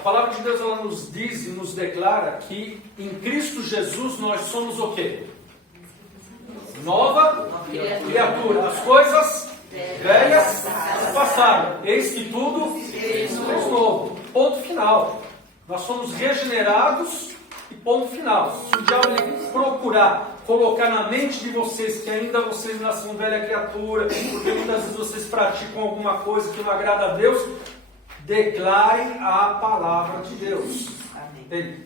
A palavra de Deus, ela nos diz e nos declara que em Cristo Jesus nós somos o quê? Nova criatura. As coisas velhas passaram. Eis que tudo fez novo. Ponto final. Nós somos regenerados e ponto final. Se o diabo ele procurar colocar na mente de vocês que ainda vocês não são velha criatura, porque muitas vezes vocês praticam alguma coisa que não agrada a Deus, declarem a palavra de Deus.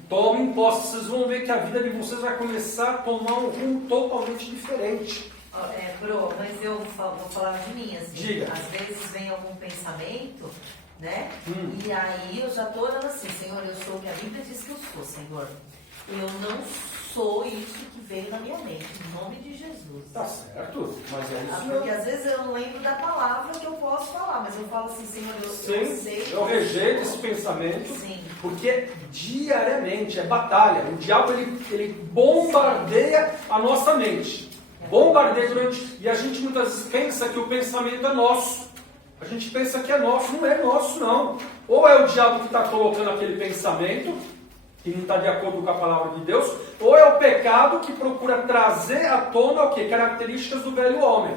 Tomem posse, vocês vão ver que a vida de vocês vai começar a tomar um rumo totalmente diferente. Bro, mas eu vou falar de mim, assim. Diga. Às vezes vem algum pensamento, né? E aí eu já estou olhando assim, Senhor, eu sou o que a Bíblia diz que eu sou, Senhor. Eu não sou isso que veio na minha mente, em nome de Jesus. Tá certo, mas é isso. Porque às vezes eu não lembro da palavra que eu posso falar, mas eu falo assim, Senhor, eu sei. Eu rejeito esse pensamento, Sim. porque diariamente é batalha. O diabo ele bombardeia a nossa mente. Bombardeia durante. E a gente muitas vezes pensa que o pensamento é nosso. A gente pensa que é nosso, não é nosso, não. Ou é o diabo que está colocando aquele pensamento, que não está de acordo com a palavra de Deus, ou é o pecado que procura trazer à tona o quê? Características do velho homem,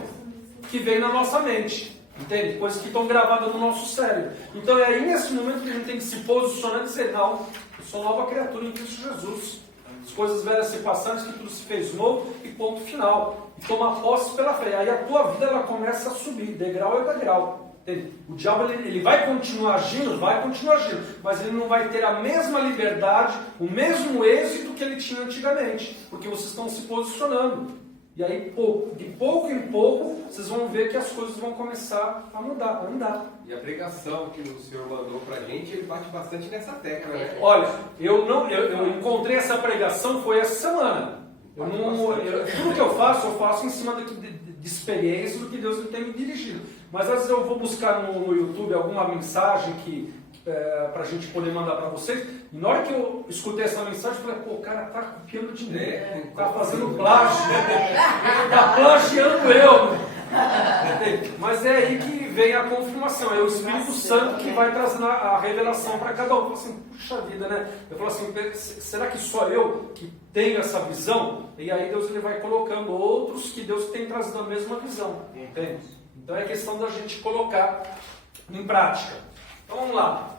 que vem na nossa mente. Entende? Coisas que estão gravadas no nosso cérebro. Então é aí nesse momento que a gente tem que se posicionar e dizer, não, eu sou nova criatura em Cristo Jesus. As coisas velhas se passaram, que tudo se fez novo e ponto final. E tomar posse pela fé. Aí a tua vida ela começa a subir, degrau a degrau. Entende? O diabo ele vai continuar agindo, mas ele não vai ter a mesma liberdade, o mesmo êxito que ele tinha antigamente, porque vocês estão se posicionando. E aí, de pouco em pouco, vocês vão ver que as coisas vão começar a mudar, a andar. E a pregação que o senhor mandou pra gente, ele bate bastante nessa tecla, né? Olha, eu encontrei essa pregação foi essa semana. Tudo que eu faço em cima de experiência do que Deus tem me dirigido. Mas às vezes eu vou buscar no YouTube alguma mensagem para a gente poder mandar para vocês. E na hora que eu escutei essa mensagem, eu falei, pô, o cara tá copiando de mim, tá fazendo plágio, tá plagiando eu. Mas é aí que vem a confirmação, é o Espírito Santo que vai trazendo a revelação para cada um. Eu falo assim, puxa vida, né? Eu falo assim, será que só eu que tenho essa visão? E aí Deus ele vai colocando outros que Deus tem trazido a mesma visão, entende? Então é questão da gente colocar em prática. Então vamos lá.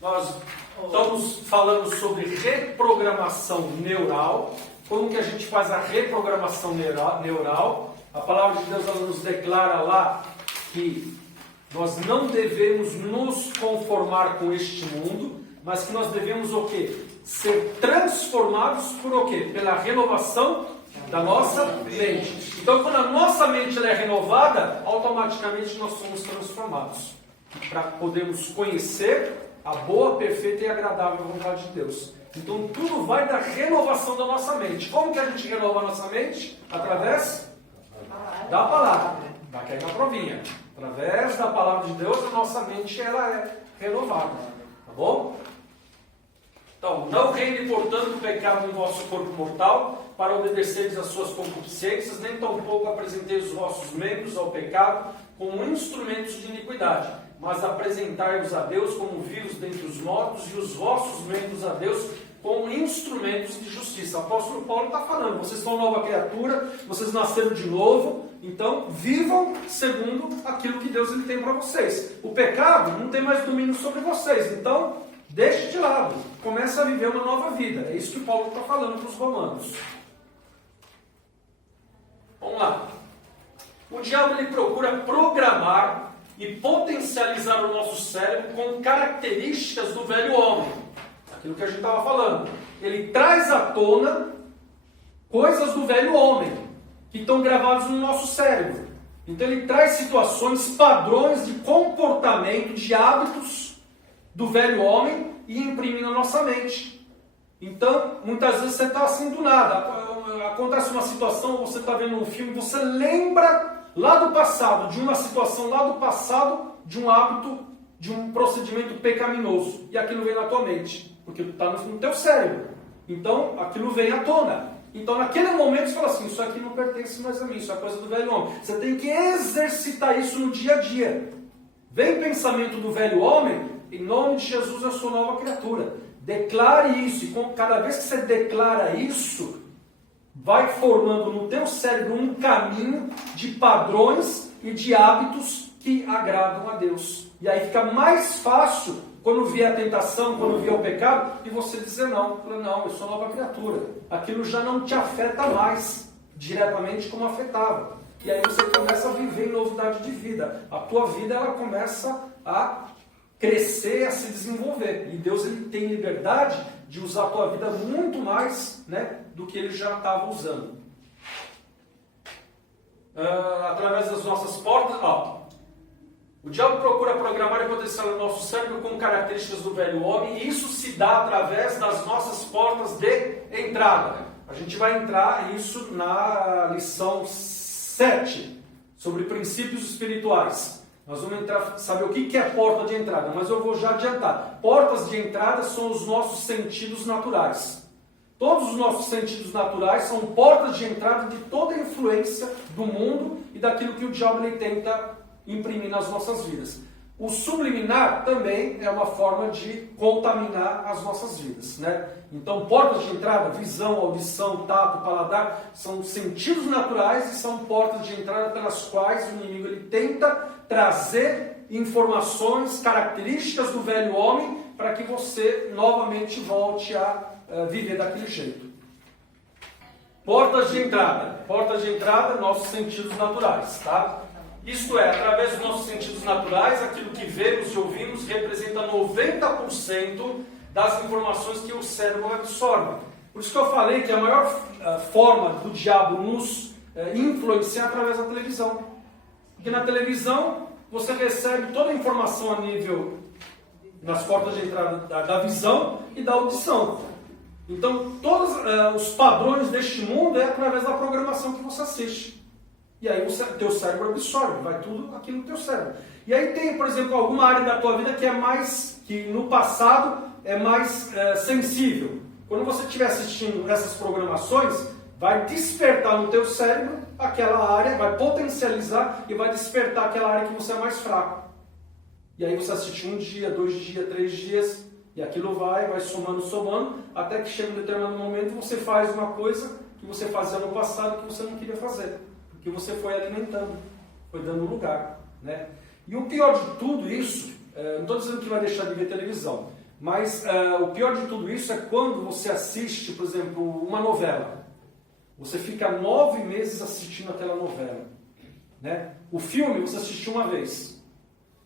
Nós estamos falando sobre reprogramação neural. Como que a gente faz a reprogramação neural? A palavra de Deus ela nos declara lá que nós não devemos nos conformar com este mundo, mas que nós devemos o quê? Ser transformados por o quê? Pela renovação da nossa mente. Então, quando a nossa mente ela é renovada, automaticamente nós somos transformados. Para podermos conhecer a boa, perfeita e agradável vontade de Deus. Então, tudo vai da renovação da nossa mente. Como que a gente renova a nossa mente? Através da palavra. Vai cair na provinha. Através da palavra de Deus, a nossa mente ela é renovada. Tá bom? Então, não reine, portanto, o pecado no vosso corpo mortal, para obedeceres às suas concupiscências, nem tampouco apresenteis os vossos membros ao pecado como instrumentos de iniquidade, mas apresentai-vos a Deus como vivos dentre os mortos, e os vossos membros a Deus como instrumentos de justiça. O apóstolo Paulo está falando, vocês são nova criatura, vocês nasceram de novo, então vivam segundo aquilo que Deus ele tem para vocês. O pecado não tem mais domínio sobre vocês, então deixe de lado, comece a viver uma nova vida. É isso que Paulo está falando para os romanos. Vamos lá. O diabo ele procura programar e potencializar o nosso cérebro com características do velho homem. Aquilo que a gente estava falando. Ele traz à tona coisas do velho homem que estão gravadas no nosso cérebro. Então ele traz situações, padrões de comportamento, de hábitos do velho homem e imprime na nossa mente. Então, muitas vezes você está assim do nada. Acontece uma situação, você está vendo um filme, você lembra lá do passado, de uma situação lá do passado, de um hábito, de um procedimento pecaminoso. E aquilo vem na tua mente, porque está no teu cérebro. Então, aquilo vem à tona. Então, naquele momento, você fala assim, isso aqui não pertence mais a mim, isso é coisa do velho homem. Você tem que exercitar isso no dia a dia. Vem pensamento do velho homem, em nome de Jesus eu sou nova criatura. Declare isso, e cada vez que você declara isso, vai formando no teu cérebro um caminho de padrões e de hábitos que agradam a Deus. E aí fica mais fácil, quando vier a tentação, quando vier o pecado, e você dizer não, eu sou nova criatura. Aquilo já não te afeta mais diretamente como afetava. E aí você começa a viver em novidade de vida. A tua vida ela começa a crescer, a se desenvolver. E Deus ele tem liberdade de usar a tua vida muito mais, né, do que ele já estava usando. Através das nossas portas, o diabo procura programar e potencializar o nosso cérebro com características do velho homem, e isso se dá através das nossas portas de entrada. A gente vai entrar isso na lição 7, sobre princípios espirituais. Nós vamos saber o que é porta de entrada, mas eu vou já adiantar. Portas de entrada são os nossos sentidos naturais. Todos os nossos sentidos naturais são portas de entrada de toda a influência do mundo e daquilo que o diabo ele tenta imprimir nas nossas vidas. O subliminar também é uma forma de contaminar as nossas vidas, né? Então, portas de entrada, visão, audição, tato, paladar, são sentidos naturais e são portas de entrada pelas quais o inimigo ele tenta trazer informações, características do velho homem para que você novamente volte a viver daquele jeito. Portas de entrada, nossos sentidos naturais, tá? Isto é, através dos nossos sentidos naturais, aquilo que vemos e ouvimos representa 90% das informações que o cérebro absorve. Por isso que eu falei que a maior forma do diabo nos influenciar é através da televisão. Porque na televisão você recebe toda a informação a nível das portas de entrada da visão e da audição. Então, todos os padrões deste mundo é através da programação que você assiste. E aí o teu cérebro absorve, vai tudo aqui no teu cérebro. E aí tem, por exemplo, alguma área da tua vida que no passado é mais sensível. Quando você estiver assistindo essas programações, vai despertar no teu cérebro aquela área, vai potencializar e vai despertar aquela área que você é mais fraco. E aí você assiste 1 dia, 2 dias, 3 dias, e aquilo vai somando, até que chega um determinado momento você faz uma coisa que você fazia no passado que você não queria fazer. Que você foi alimentando, foi dando lugar, né? E o pior de tudo isso, não estou dizendo que vai deixar de ver televisão, mas o pior de tudo isso é quando você assiste, por exemplo, uma novela. Você fica 9 meses assistindo aquela novela, né? O filme você assistiu uma vez,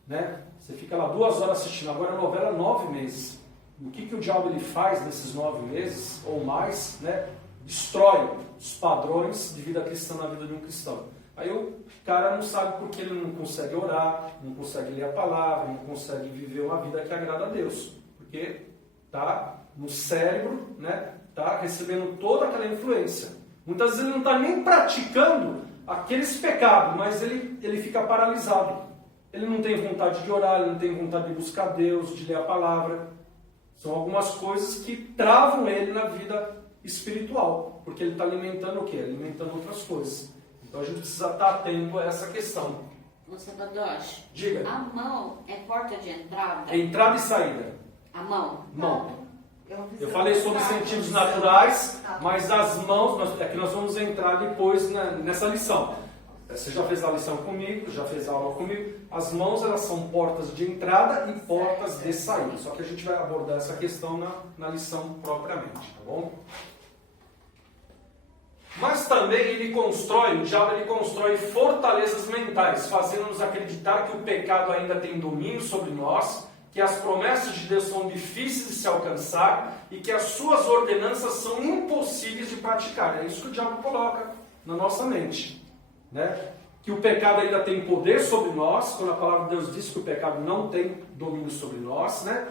né? Você fica lá 2 horas assistindo, agora a novela 9 meses. O que o diabo ele faz nesses 9 meses, ou mais, né? Destrói os padrões de vida cristã na vida de um cristão. Aí o cara não sabe porque ele não consegue orar, não consegue ler a palavra, não consegue viver uma vida que agrada a Deus. Porque está no cérebro, né? Está recebendo toda aquela influência. Muitas vezes ele não está nem praticando aqueles pecados, mas ele fica paralisado. Ele não tem vontade de orar, ele não tem vontade de buscar Deus, de ler a palavra. São algumas coisas que travam ele na vida espiritual, porque ele está alimentando o quê? Alimentando outras coisas. Então a gente precisa estar atento a essa questão. Você, Badoche, diga. A mão é porta de entrada? Entrada e saída. A mão? Mão. Eu falei sobre sentidos naturais, mas as mãos, é que nós vamos entrar depois nessa lição. Você já fez a lição comigo, já fez a aula comigo. As mãos, elas são portas de entrada e portas de saída. Só que a gente vai abordar essa questão na lição propriamente, tá bom? Mas também o diabo ele constrói fortalezas mentais, fazendo-nos acreditar que o pecado ainda tem domínio sobre nós, que as promessas de Deus são difíceis de se alcançar e que as suas ordenanças são impossíveis de praticar. É isso que o diabo coloca na nossa mente, né? Que o pecado ainda tem poder sobre nós, quando a palavra de Deus diz que o pecado não tem domínio sobre nós, né?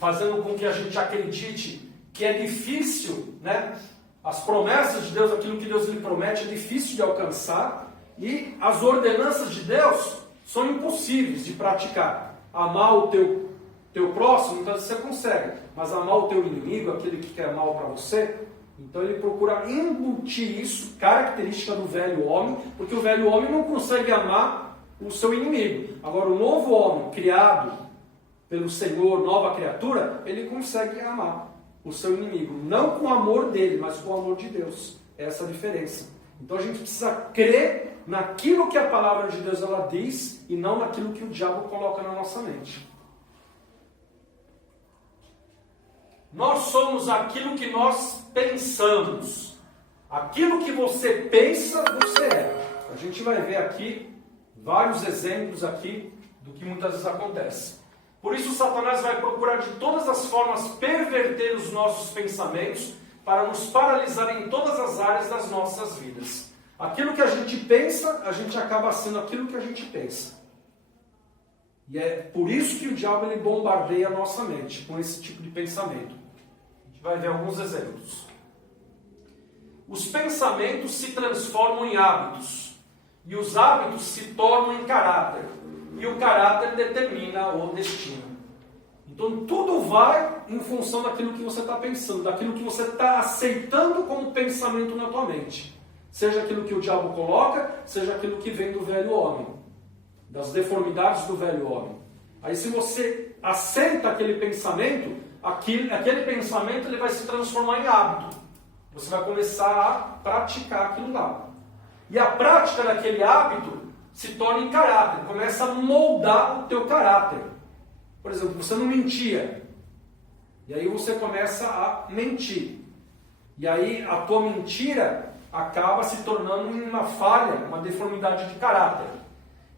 Fazendo com que a gente acredite que é difícil, né? As promessas de Deus, aquilo que Deus lhe promete é difícil de alcançar, e as ordenanças de Deus são impossíveis de praticar. Amar o teu próximo, então você consegue, mas amar o teu inimigo, aquele que quer mal para você, então ele procura embutir isso, característica do velho homem, porque o velho homem não consegue amar o seu inimigo. Agora o novo homem, criado pelo Senhor, nova criatura, ele consegue amar o seu inimigo. Não com o amor dele, mas com o amor de Deus. Essa é a diferença. Então a gente precisa crer naquilo que a palavra de Deus ela diz e não naquilo que o diabo coloca na nossa mente. Nós somos aquilo que nós pensamos. Aquilo que você pensa, você é. A gente vai ver aqui vários exemplos aqui do que muitas vezes acontece. Por isso Satanás vai procurar de todas as formas perverter os nossos pensamentos para nos paralisar em todas as áreas das nossas vidas. Aquilo que a gente pensa, a gente acaba sendo aquilo que a gente pensa. E é por isso que o diabo ele bombardeia a nossa mente com esse tipo de pensamento. A gente vai ver alguns exemplos. Os pensamentos se transformam em hábitos. E os hábitos se tornam em caráter. E o caráter determina o destino. Então tudo vai em função daquilo que você está pensando, daquilo que você está aceitando como pensamento na tua mente. Seja aquilo que o diabo coloca, seja aquilo que vem do velho homem. Das deformidades do velho homem. Aí se você aceita aquele pensamento, aquele pensamento ele vai se transformar em hábito. Você vai começar a praticar aquilo lá. E a prática daquele hábito se torna em caráter, começa a moldar o teu caráter. Por exemplo, você não mentia. E aí você começa a mentir. E aí a tua mentira acaba se tornando uma falha, uma deformidade de caráter.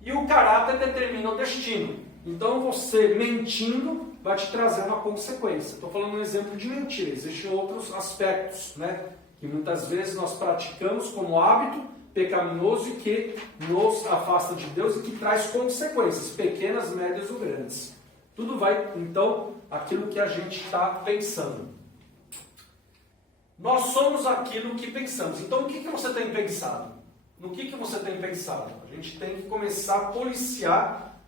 E o caráter determina o destino. Então você mentindo vai te trazer uma consequência. Estou falando um exemplo de mentira. Existem outros aspectos, né, que muitas vezes nós praticamos como hábito pecaminoso e que nos afasta de Deus e que traz consequências, pequenas, médias ou grandes. Tudo vai, então, aquilo que a gente está pensando. Nós somos aquilo que pensamos. Então, o que você tem pensado? No que você tem pensado? A gente tem que começar a policiar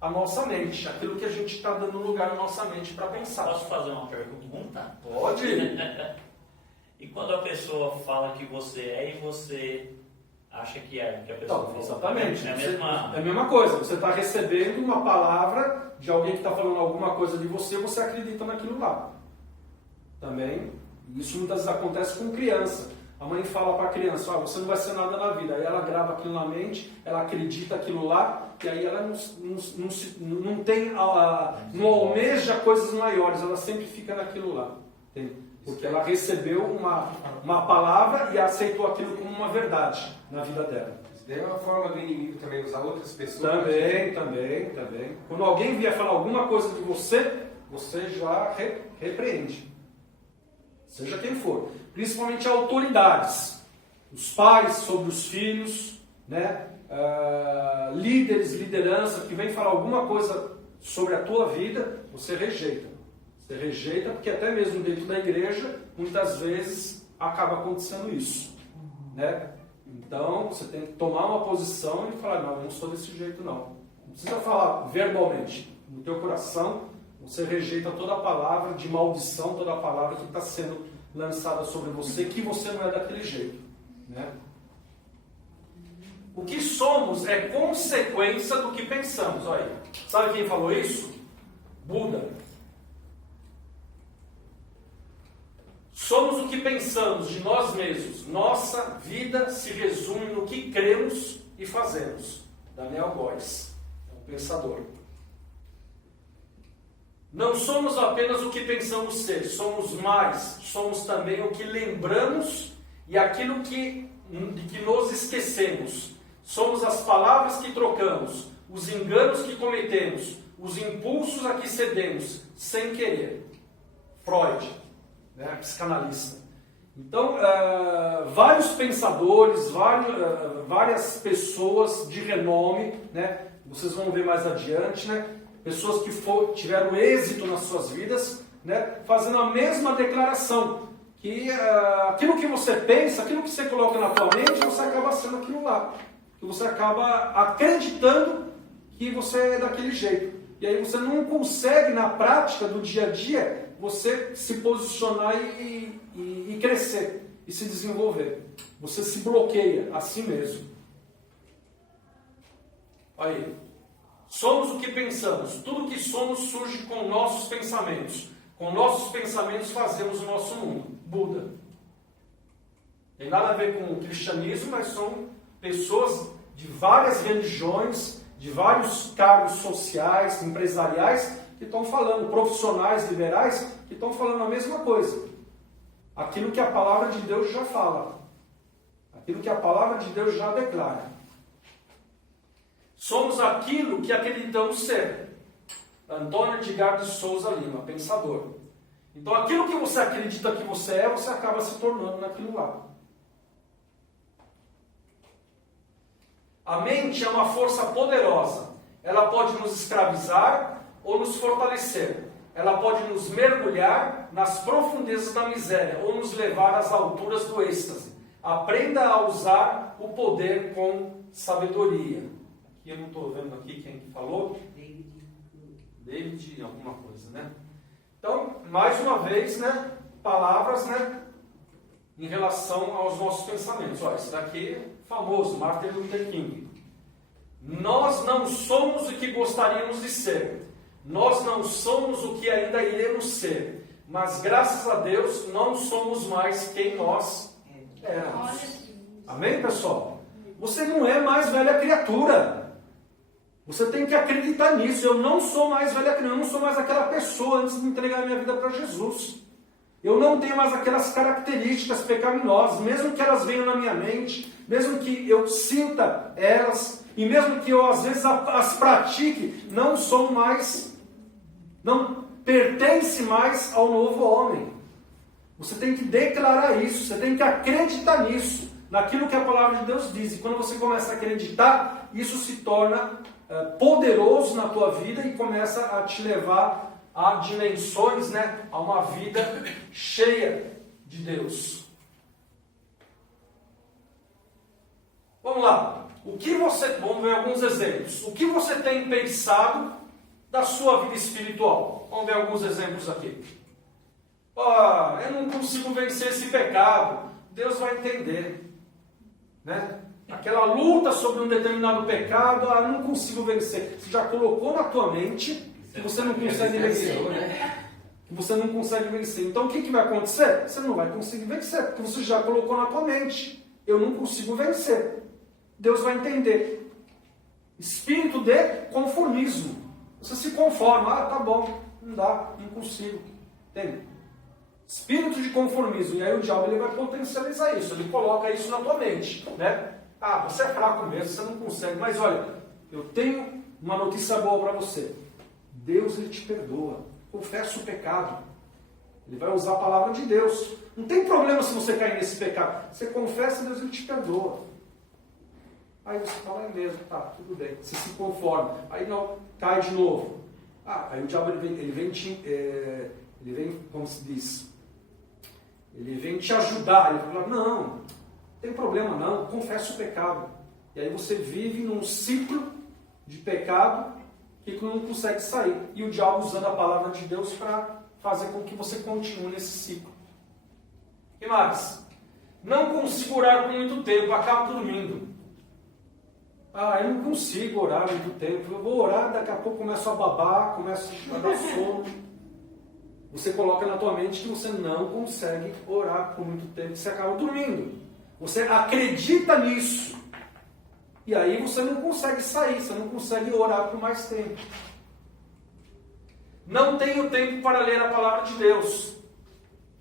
a nossa mente, aquilo que a gente está dando lugar na nossa mente para pensar. Posso fazer uma pergunta? Pode. E quando a pessoa fala que você é e você acha que é, que a pessoa Então, falou? exatamente. É a mesma coisa. Você está recebendo uma palavra de alguém que está falando alguma coisa de você, você acredita naquilo lá. Também, isso muitas vezes acontece com criança. A mãe fala para a criança, você não vai ser nada na vida. Aí ela grava aquilo na mente, ela acredita aquilo lá, e aí ela não almeja coisas maiores, ela sempre fica naquilo lá. Entende? Porque ela recebeu uma palavra e aceitou aquilo como uma verdade na vida dela. Isso daí é uma forma do inimigo também usar outras pessoas. Também. Quando alguém vier falar alguma coisa de você, você já repreende. Seja quem for. Principalmente autoridades. Os pais sobre os filhos, né? Líderes, liderança, que vem falar alguma coisa sobre a tua vida, você rejeita. Você rejeita porque até mesmo dentro da igreja, muitas vezes acaba acontecendo isso. Né? Então, você tem que tomar uma posição e falar, não, eu não sou desse jeito não. Não precisa falar verbalmente. No teu coração, você rejeita toda a palavra de maldição, toda a palavra que está sendo lançada sobre você, que você não é daquele jeito. Né? O que somos é consequência do que pensamos. Olha aí. Sabe quem falou isso? Buda. Somos o que pensamos de nós mesmos. Nossa vida se resume no que cremos e fazemos. Daniel Góes, é um pensador. Não somos apenas o que pensamos ser, somos mais, somos também o que lembramos e aquilo de que nos esquecemos. Somos as palavras que trocamos, os enganos que cometemos, os impulsos a que cedemos, sem querer. Freud, né, psicanalista. Então, vários pensadores, várias pessoas de renome, né, vocês vão ver mais adiante, né, pessoas que tiveram êxito nas suas vidas, né, fazendo a mesma declaração, que aquilo que você pensa, aquilo que você coloca na tua mente, você acaba sendo aquilo lá, que você acaba acreditando que você é daquele jeito, e aí você não consegue na prática do dia a dia, você se posicionar e crescer, e se desenvolver, você se bloqueia a si mesmo. Aí, Somos o que pensamos. Tudo que somos surge com nossos pensamentos. Com nossos pensamentos fazemos o nosso mundo. Buda. Tem nada a ver com o cristianismo, mas são pessoas de várias religiões, de vários cargos sociais, empresariais, que estão falando, profissionais, liberais, que estão falando a mesma coisa. Aquilo que a palavra de Deus já fala. Aquilo que a palavra de Deus já declara. Somos aquilo que acreditamos ser. Antônio Edgar de Souza Lima, pensador. Então aquilo que você acredita que você é, você acaba se tornando naquilo lá. A mente é uma força poderosa. Ela pode nos escravizar ou nos fortalecer. Ela pode nos mergulhar nas profundezas da miséria ou nos levar às alturas do êxtase. Aprenda a usar o poder com sabedoria. Aqui eu não estou vendo aqui quem falou. David alguma coisa, né? Então, mais uma vez, né? Palavras, né? Em relação aos nossos pensamentos. Olha, esse daqui é famoso, Martin Luther King. Nós não somos o que gostaríamos de ser. Nós não somos o que ainda iremos ser. Mas, graças a Deus, não somos mais quem nós éramos. Amém, pessoal? Você não é mais velha criatura. Você tem que acreditar nisso. Eu não sou mais velha criatura. Eu não sou mais aquela pessoa antes de entregar a minha vida para Jesus. Eu não tenho mais aquelas características pecaminosas, mesmo que elas venham na minha mente, mesmo que eu sinta elas, e mesmo que eu às vezes as pratique, não pertence mais ao novo homem. Você tem que declarar isso, você tem que acreditar nisso, naquilo que a palavra de Deus diz. E quando você começa a acreditar, isso se torna poderoso na tua vida e começa a te levar a dimensões, né, a uma vida cheia de Deus. Vamos lá. Vamos ver alguns exemplos. O que você tem pensado da sua vida espiritual? Vamos ver alguns exemplos aqui. Eu não consigo vencer esse pecado. Deus vai entender, né? Aquela luta sobre um determinado pecado, eu não consigo vencer. Você já colocou na tua mente que você não consegue vencer. Que você não consegue vencer. Então o que vai acontecer? Você não vai conseguir vencer, porque você já colocou na tua mente. Eu não consigo vencer. Deus vai entender. Espírito de conformismo. Você se conforma. Tá bom, não dá, não consigo. Entende? Espírito de conformismo. E aí o diabo ele vai potencializar isso. Ele coloca isso na tua mente, né? Você é fraco mesmo, você não consegue. Mas olha, eu tenho uma notícia boa para você. Deus ele te perdoa. Confessa o pecado. Ele vai usar a palavra de Deus. Não tem problema se você cair nesse pecado. Você confessa, Deus ele te perdoa. Aí você fala, mesmo, tá, tudo bem. Você se conforma. Aí não, cai de novo. Aí o diabo ele vem, como se diz, ele vem te ajudar. Ele fala, não tem problema não, confessa o pecado. E aí você vive num ciclo de pecado que não consegue sair. E o diabo usando a palavra de Deus para fazer com que você continue nesse ciclo. O que mais? Não consigo orar por muito tempo, acabo dormindo. Eu não consigo orar muito tempo. Eu vou orar, daqui a pouco começo a babar, começo a dar sono. Você coloca na tua mente que você não consegue orar por muito tempo, você acaba dormindo. Você acredita nisso. E aí você não consegue sair, você não consegue orar por mais tempo. Não tenho tempo para ler a palavra de Deus.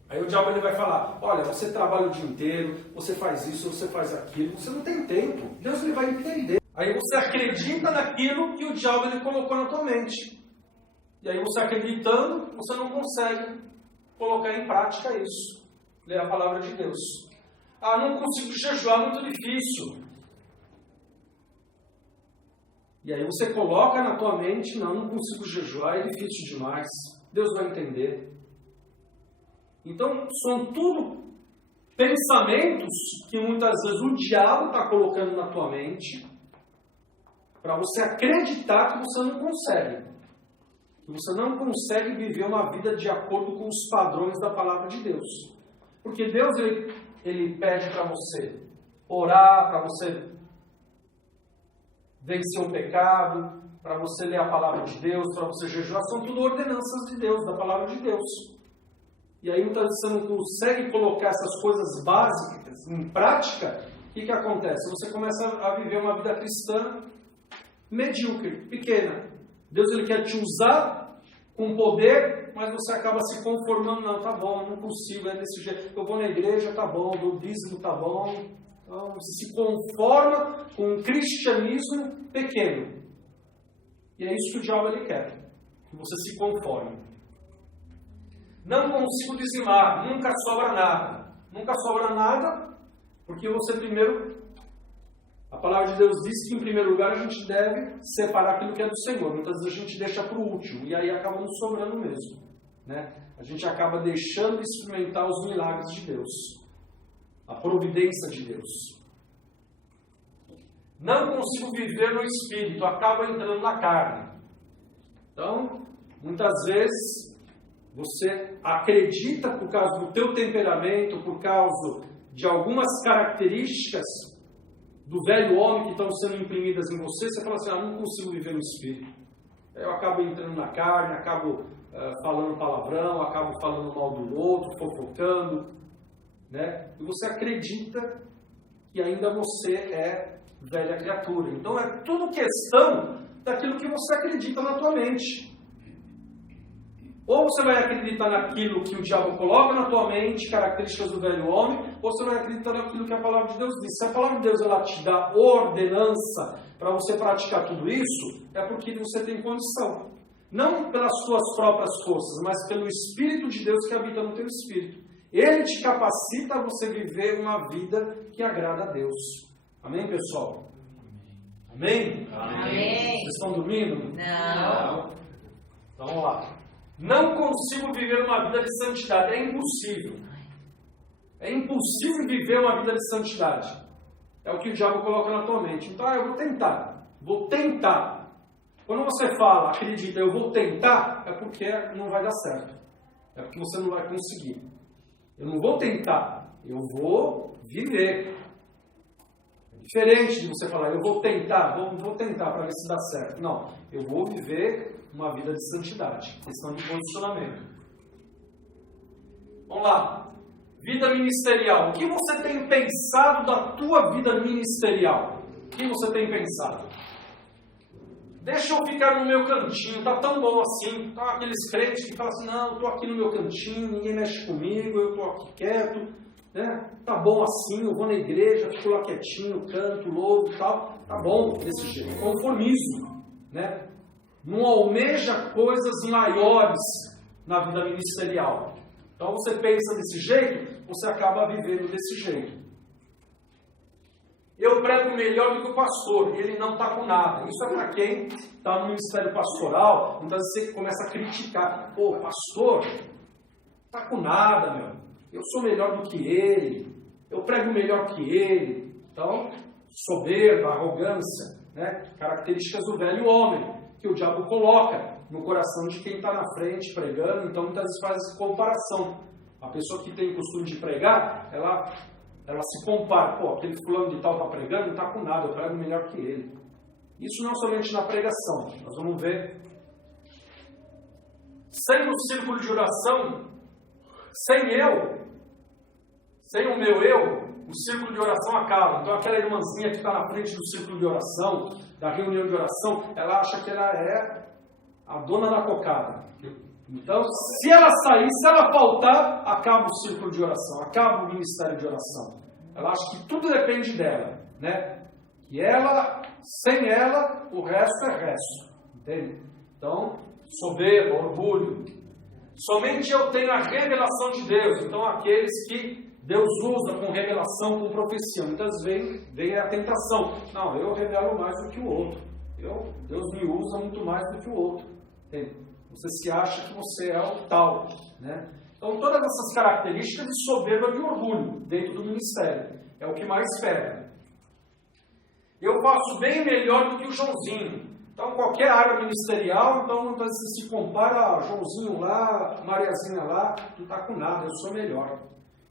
Aí o diabo ele vai falar, olha, você trabalha o dia inteiro, você faz isso, você faz aquilo, você não tem tempo. Deus ele vai entender. Aí você acredita naquilo que o diabo ele colocou na tua mente. E aí você acreditando, você não consegue colocar em prática isso. Ler a palavra de Deus. Não consigo jejuar, muito difícil. E aí você coloca na tua mente, não consigo jejuar, é difícil demais. Deus vai entender. Então, são tudo pensamentos que muitas vezes o diabo está colocando na tua mente para você acreditar que você não consegue. Que você não consegue viver uma vida de acordo com os padrões da palavra de Deus. Porque Deus, ele pede para você orar, para você vencer o pecado, para você ler a palavra de Deus, para você jejuar, são tudo ordenanças de Deus, da palavra de Deus. E aí muitas vezes você não consegue colocar essas coisas básicas em prática, o que acontece? Você começa a viver uma vida cristã medíocre, pequena. Deus ele quer te usar com poder, mas você acaba se conformando, não, tá bom, eu não consigo, é desse jeito, eu vou na igreja, tá bom, do dízimo, tá bom. Então você se conforma com um cristianismo pequeno. E é isso que o diabo ele quer, que você se conforme. Não consigo dizimar, nunca sobra nada. Nunca sobra nada, porque você primeiro, a palavra de Deus diz que em primeiro lugar a gente deve separar aquilo que é do Senhor. Muitas vezes a gente deixa para o último, e aí acaba nos sobrando mesmo. Né? A gente acaba deixando de experimentar os milagres de Deus, a providência de Deus. Não consigo viver no Espírito, acaba entrando na carne. Então, muitas vezes, você acredita por causa do teu temperamento, por causa de algumas características do velho homem que estão sendo imprimidas em você, você fala assim, não consigo viver no Espírito. Eu acabo entrando na carne, acabo falando palavrão, acabo falando mal do outro, fofocando. Né? E você acredita que ainda você é velha criatura. Então é tudo questão daquilo que você acredita na tua mente. Ou você vai acreditar naquilo que o diabo coloca na tua mente, características do velho homem, ou você vai acreditar naquilo que a palavra de Deus diz. Se a palavra de Deus ela te dá ordenança para você praticar tudo isso, é porque você tem condição. Não pelas suas próprias forças, mas pelo Espírito de Deus que habita no teu espírito. Ele te capacita a você viver uma vida que agrada a Deus. Amém, pessoal? Amém? Amém. Vocês estão dormindo? Não. Então vamos lá. Não consigo viver uma vida de santidade. É impossível. É impossível viver uma vida de santidade. É o que o diabo coloca na tua mente. Então, eu vou tentar. Vou tentar. Quando você fala, acredita, eu vou tentar, é porque não vai dar certo. É porque você não vai conseguir. Eu não vou tentar. Eu vou viver. É diferente de você falar, eu vou tentar para ver se dá certo. Não, eu vou viver uma vida de santidade, questão de posicionamento. Vamos lá. Vida ministerial. O que você tem pensado da tua vida ministerial? O que você tem pensado? Deixa eu ficar no meu cantinho, tá tão bom assim. Tá aqueles crentes que falam assim, não, eu estou aqui no meu cantinho, ninguém mexe comigo, eu estou aqui quieto. Né? Tá bom assim, eu vou na igreja, fico lá quietinho, canto, louvo e tal. Tá bom desse jeito. Conformismo. Né? Não almeja coisas maiores na vida ministerial. Então você pensa desse jeito, você acaba vivendo desse jeito. Eu prego melhor do que o pastor, ele não está com nada. Isso é para quem está no ministério pastoral, muitas vezes você começa a criticar. Pô, pastor, está com nada, meu. Eu sou melhor do que ele, eu prego melhor que ele. Então, soberba, arrogância, né? Características do velho homem, que o diabo coloca no coração de quem está na frente pregando. Então muitas vezes faz essa comparação. A pessoa que tem o costume de pregar, ela se compara. Pô, aquele fulano de tal está pregando, não está com nada, eu prego melhor que ele. Isso não somente na pregação, nós vamos ver. Sem o círculo de oração, sem o meu eu, o círculo de oração acaba. Então aquela irmãzinha que está na frente do círculo de oração, da reunião de oração, ela acha que ela é a dona da cocada. Então, se ela sair, se ela faltar, acaba o círculo de oração, acaba o ministério de oração. Ela acha que tudo depende dela, né? Que ela, sem ela, o resto é resto. Entende? Então, soberba, orgulho. Somente eu tenho a revelação de Deus. Então, aqueles que Deus usa com revelação, com profecia. Muitas vezes vem a tentação. Não, eu revelo mais do que o outro. Deus me usa muito mais do que o outro. Entende? Você se acha que você é o tal. Né? Então, todas essas características de soberba e de orgulho dentro do ministério. É o que mais pega. Eu faço bem melhor do que o Joãozinho. Então, qualquer área ministerial, então, muitas vezes se compara a Joãozinho lá, Mariazinha lá, tu tá com nada, eu sou melhor.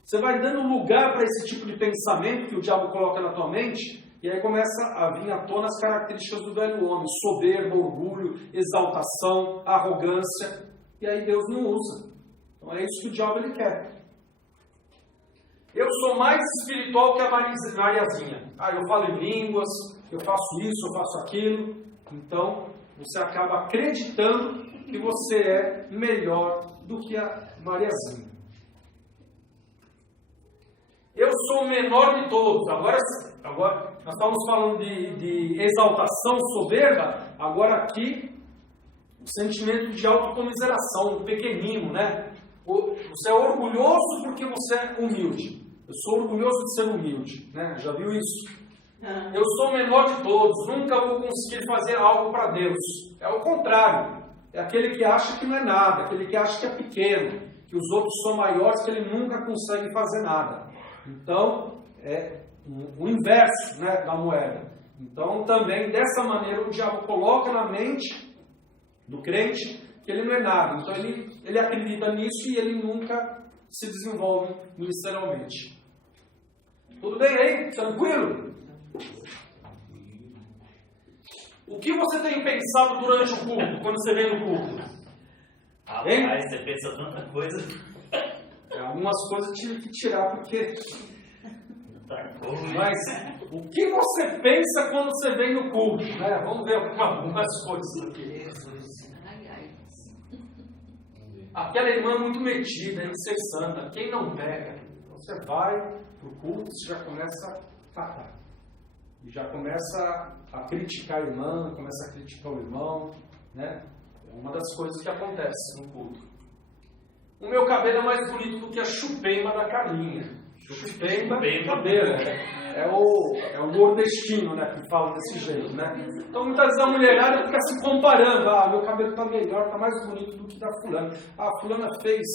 Você vai dando lugar para esse tipo de pensamento que o diabo coloca na tua mente, E aí começa a vir à tona as características do velho homem: soberba, orgulho, exaltação, arrogância. E aí Deus não usa. Então é isso que o diabo ele quer. Eu sou mais espiritual que a Mariazinha. Eu falo em línguas, eu faço isso, eu faço aquilo. Então você acaba acreditando que você é melhor do que a Mariazinha. Eu sou o menor de todos. Agora nós estamos falando de exaltação, soberba. Agora aqui, o sentimento de autocomiseração, o pequenino, né? Você é orgulhoso porque você é humilde. Eu sou orgulhoso de ser humilde, né? Já viu isso? Eu sou o menor de todos. Nunca vou conseguir fazer algo para Deus. É o contrário. É aquele que acha que não é nada, aquele que acha que é pequeno, que os outros são maiores, que ele nunca consegue fazer nada. Então, é o inverso, né, da moeda. Então, também, dessa maneira, o diabo coloca na mente do crente que ele não é nada. Então, ele acredita nisso e ele nunca se desenvolve ministerialmente. Tudo bem aí? Tranquilo? O que você tem pensado durante o culto, quando você vem no culto? Rapaz, você pensa tanta coisa. Algumas coisas eu tive que tirar porque... Mas o que você pensa quando você vem no culto? Né? Vamos ver algumas coisas aqui. Aquela irmã muito metida, incessante. Quem não pega? Você vai para o culto, você já começa a atacar. E já começa a criticar a irmã, começa a criticar o irmão. Né? É uma das coisas que acontece no culto. O meu cabelo é mais bonito do que a chupemba da Carlinha. Chupemba do cabelo. É o nordestino, né, que fala desse jeito. Né? Então muitas vezes a mulherada fica se comparando. Meu cabelo está melhor, está mais bonito do que da fulana. A fulana fez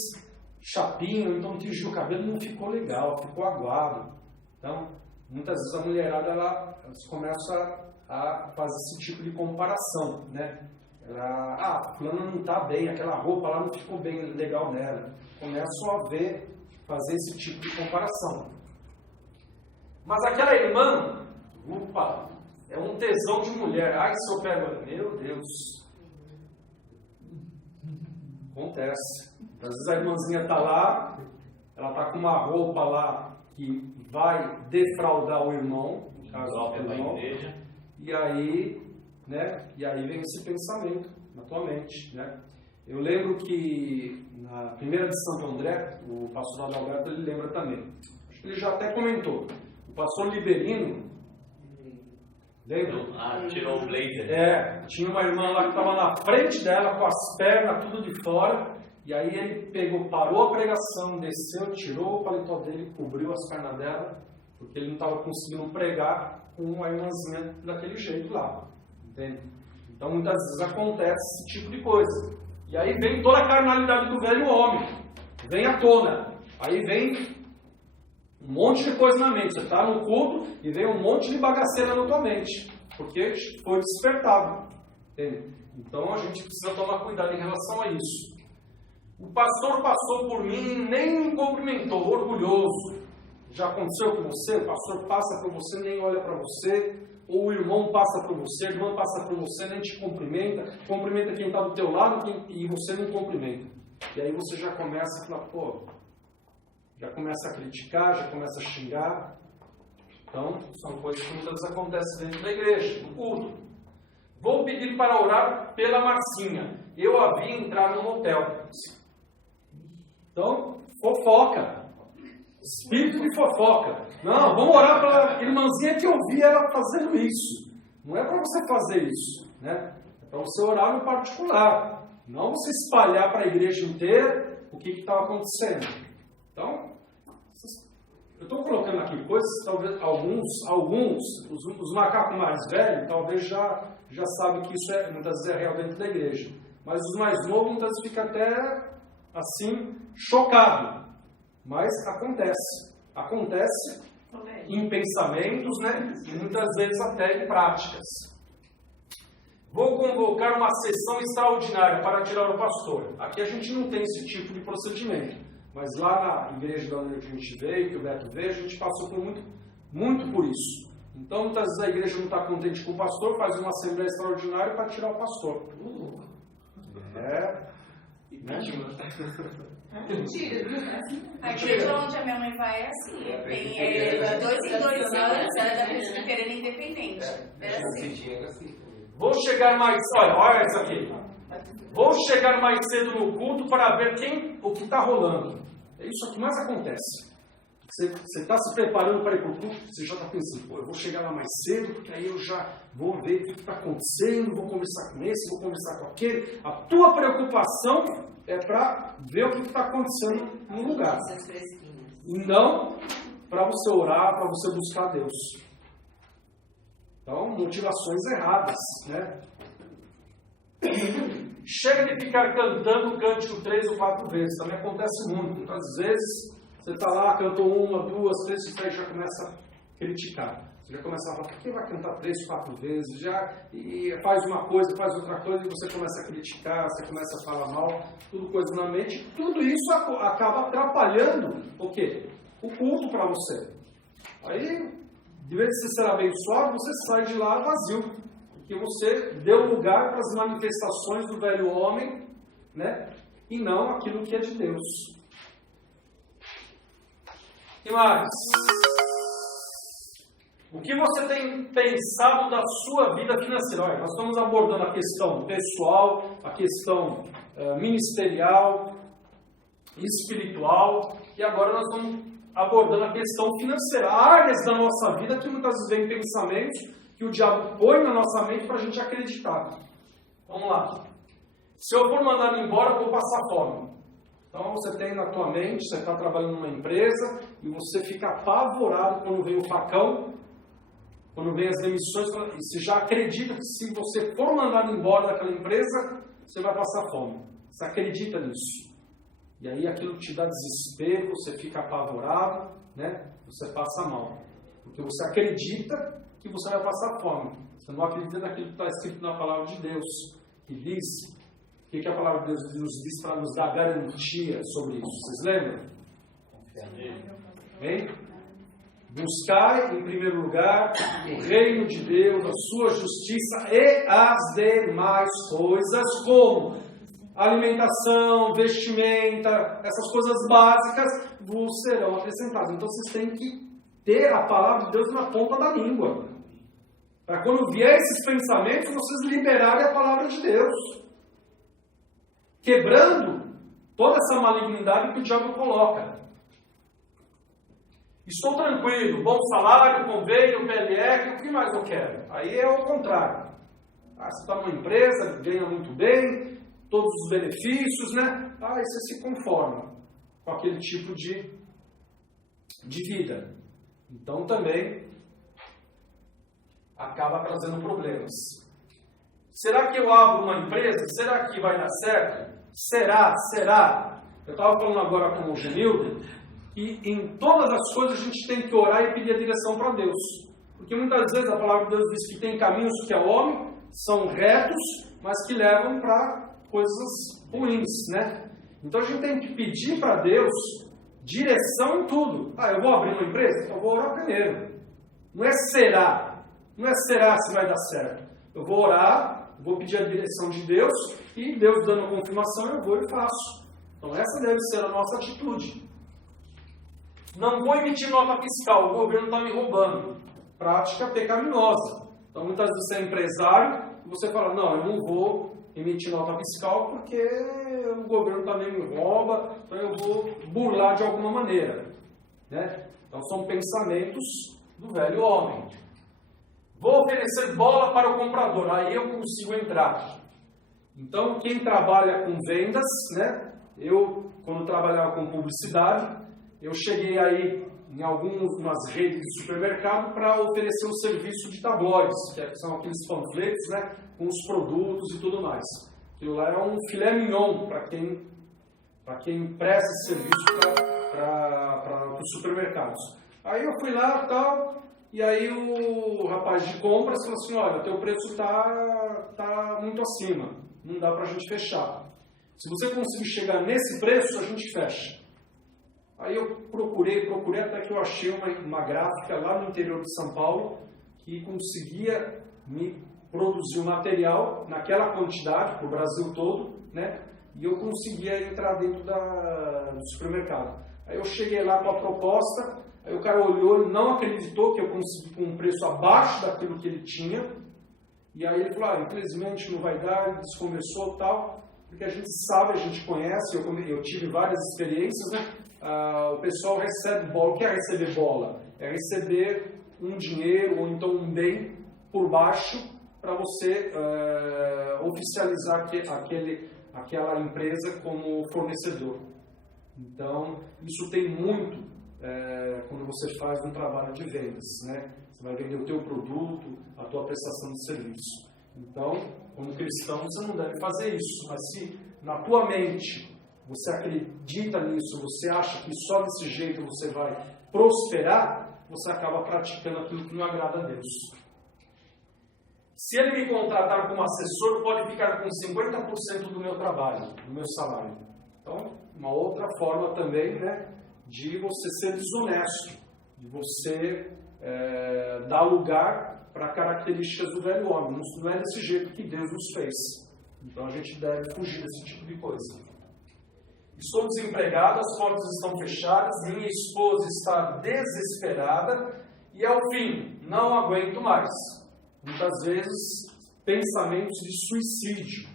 chapinho, então tingiu o cabelo, não ficou legal, ficou aguado. Então, muitas vezes a mulherada ela começa a fazer esse tipo de comparação. Né? A fulana não está bem, aquela roupa lá não ficou bem legal nela. Começam a fazer esse tipo de comparação. Mas aquela irmã, é um tesão de mulher. Se eu pego, meu Deus. Acontece. Às vezes a irmãzinha está lá, ela está com uma roupa lá que vai defraudar o irmão, no caso do irmão, e aí vem esse pensamento na tua mente, né? Eu lembro que na primeira de Santo André, o pastor Adalberto, ele lembra também. Acho que ele já até comentou. O pastor Liberino, lembra? Tirou o blazer. Tinha uma irmã lá que estava na frente dela, com as pernas tudo de fora, e aí ele parou a pregação, desceu, tirou o paletó dele, cobriu as pernas dela, porque ele não estava conseguindo pregar com a irmãzinha daquele jeito lá. Entende? Então muitas vezes acontece esse tipo de coisa. E aí vem toda a carnalidade do velho homem, vem à tona. Aí vem um monte de coisa na mente. Você está no culto e vem um monte de bagaceira na tua mente, porque foi despertado. Entende? Então a gente precisa tomar cuidado em relação a isso. O pastor passou por mim e nem me cumprimentou, orgulhoso. Já aconteceu com você? O pastor passa por você, nem olha para você. Ou o irmão passa por você, a irmã passa por você, nem te cumprimenta quem está do teu lado e você não cumprimenta. E aí você já começa a falar, já começa a criticar, já começa a xingar. Então, são coisas que muitas vezes acontecem dentro da igreja, no culto. Vou pedir para orar pela Marcinha. Eu a vi entrar no motel. Então, fofoca. Espírito de fofoca. Não, vamos orar para a irmãzinha que eu vi ela fazendo isso. Não é para você fazer isso, né? É para você orar no particular. Não você espalhar para a igreja inteira o que estava acontecendo. Então, eu estou colocando aqui coisas, talvez alguns os macacos mais velhos, talvez já sabem que isso muitas vezes é real dentro da igreja. Mas os mais novos, muitas vezes ficam até assim, chocados. Mas acontece. Acontece em pensamentos, né? E muitas vezes até em práticas. Vou convocar uma sessão extraordinária para tirar o pastor. Aqui a gente não tem esse tipo de procedimento. Mas lá na igreja da onde a gente veio, que o Beto veio, a gente passou por muito por isso. Então, muitas vezes a igreja não está contente com o pastor, faz uma assembleia extraordinária para tirar o pastor. Mentira. A igreja onde a minha mãe vai é assim. Tem 2 em 2 anos, ela é da presbiteriana independente. É assim. Vou chegar mais... Olha isso aqui. Vou chegar mais cedo no culto para ver o que está rolando. É isso que mais acontece. Você está se preparando para ir para o culto, você já está pensando, eu vou chegar lá mais cedo, porque aí eu já vou ver o que está acontecendo, vou conversar com esse, vou conversar com aquele. A tua preocupação é para ver o que está acontecendo no lugar. E não para você orar, para você buscar Deus. Então, motivações erradas, né? Chega de ficar cantando o cântico 3 ou 4 vezes. Também acontece muito. Muitas vezes você está lá, cantou 1, 2, 3, e já começa a criticar. Você já começa a falar, por que vai cantar 3, 4 vezes? E faz uma coisa, faz outra coisa, e você começa a criticar, você começa a falar mal, tudo coisa na mente. Tudo isso acaba atrapalhando o quê? O culto para você. Aí, de vez de você ser abençoado, você sai de lá vazio. Porque você deu lugar para as manifestações do velho homem, né? E não aquilo que é de Deus. E mais? O que você tem pensado da sua vida financeira? Olha, nós estamos abordando a questão pessoal, a questão ministerial, espiritual, e agora nós estamos abordando a questão financeira. Áreas da nossa vida que muitas vezes vem pensamentos que o diabo põe na nossa mente para a gente acreditar. Vamos lá. Se eu for mandado embora, eu vou passar fome. Então você tem na tua mente, você está trabalhando numa empresa e você fica apavorado quando vem o facão, quando vem as demissões, e você já acredita que se você for mandado embora daquela empresa, você vai passar fome. Você acredita nisso. E aí aquilo te dá desespero, você fica apavorado, né? Você passa mal. Porque você acredita que você vai passar fome. Você não acredita naquilo que está escrito na palavra de Deus, que diz... O que a palavra de Deus nos diz para nos dar garantia sobre isso? Vocês lembram? Bem? Buscai, em primeiro lugar, o reino de Deus, a sua justiça e as demais coisas, como alimentação, vestimenta, essas coisas básicas, vos serão acrescentadas. Então vocês têm que ter a palavra de Deus na ponta da língua. Para quando vier esses pensamentos, vocês liberarem a palavra de Deus. Quebrando toda essa malignidade que o diabo coloca. Estou tranquilo, bom salário, convênio, PLR, o que mais eu quero? Aí é o contrário. Você está numa empresa, ganha muito bem, todos os benefícios, né? Aí você se conforma com aquele tipo de vida. Então também acaba trazendo problemas. Será que eu abro uma empresa? Será que vai dar certo? Será? Eu estava falando agora com o Genildo, que em todas as coisas a gente tem que orar e pedir a direção para Deus. Porque muitas vezes a palavra de Deus diz que tem caminhos que ao homem são retos, mas que levam para coisas ruins, né? Então a gente tem que pedir para Deus direção em tudo. Eu vou abrir uma empresa? Então eu vou orar primeiro. Não é será se vai dar certo. Eu vou orar, vou pedir a direção de Deus, e Deus dando a confirmação, eu vou e faço. Então essa deve ser a nossa atitude. Não vou emitir nota fiscal, o governo está me roubando. Prática pecaminosa. Então muitas vezes você é empresário, e você fala, não, eu não vou emitir nota fiscal porque o governo também me rouba, então eu vou burlar de alguma maneira. Né? Então são pensamentos do velho homem. Vou oferecer bola para o comprador, aí eu consigo entrar. Então, quem trabalha com vendas, né? Eu, quando trabalhava com publicidade, eu cheguei aí em algumas redes de supermercado para oferecer um serviço de tabloides, que são aqueles panfletos, né? Com os produtos e tudo mais. Aquilo lá era um filé mignon para quem presta esse serviço para os supermercados. Aí eu fui lá e tal... E aí o rapaz de compras falou assim, olha, teu preço está muito acima, não dá para a gente fechar. Se você conseguir chegar nesse preço, a gente fecha. Aí eu procurei até que eu achei uma gráfica lá no interior de São Paulo, que conseguia me produzir o material naquela quantidade para o Brasil todo, né? E eu conseguia entrar dentro do supermercado. Aí eu cheguei lá com a proposta, aí o cara olhou e não acreditou que eu consegui com um preço abaixo daquilo que ele tinha. E aí ele falou, infelizmente não vai dar, ele desconversou e tal, porque a gente sabe, a gente conhece, eu tive várias experiências, né? O pessoal recebe bola. O que é receber bola? É receber um dinheiro ou então um bem por baixo para você oficializar aquela empresa como fornecedor. Então, isso tem muito quando você faz um trabalho de vendas, né? Você vai vender o teu produto, a tua prestação de serviço. Então, como cristão, você não deve fazer isso. Mas se na tua mente você acredita nisso, você acha que só desse jeito você vai prosperar, você acaba praticando aquilo que não agrada a Deus. Se ele me contratar como assessor, pode ficar com 50% do meu trabalho, do meu salário. Então, uma outra forma também, né, de você ser desonesto, de você dar lugar para características do velho homem. Não é desse jeito que Deus nos fez. Então a gente deve fugir desse tipo de coisa. Estou desempregado, as portas estão fechadas, minha esposa está desesperada e ao fim, não aguento mais. Muitas vezes, pensamentos de suicídio,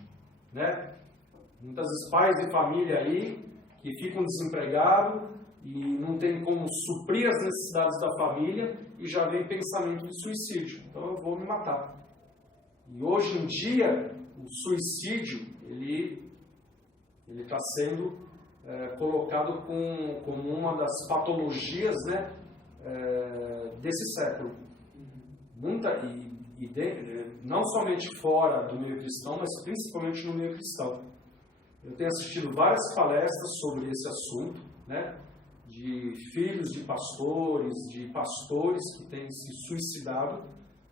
né? Muitas vezes pais de família aí que ficam desempregados e não tem como suprir as necessidades da família e já vem pensamento de suicídio. Então eu vou me matar. E hoje em dia, o suicídio, ele está sendo colocado como uma das patologias, né, desse século. Não somente fora do meio cristão, mas principalmente no meio cristão. Eu tenho assistido várias palestras sobre esse assunto, né, de filhos de pastores que têm se suicidado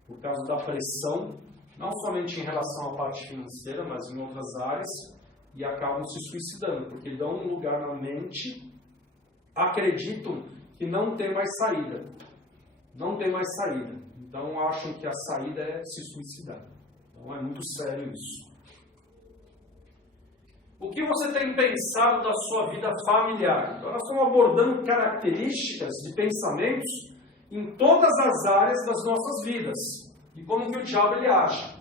por causa da pressão, não somente em relação à parte financeira, mas em outras áreas, e acabam se suicidando, porque dão um lugar na mente, acreditam que não tem mais saída. Não tem mais saída. Então acham que a saída é se suicidar. Então é muito sério isso. O que você tem pensado da sua vida familiar? Então nós estamos abordando características de pensamentos em todas as áreas das nossas vidas. E como que o diabo ele age?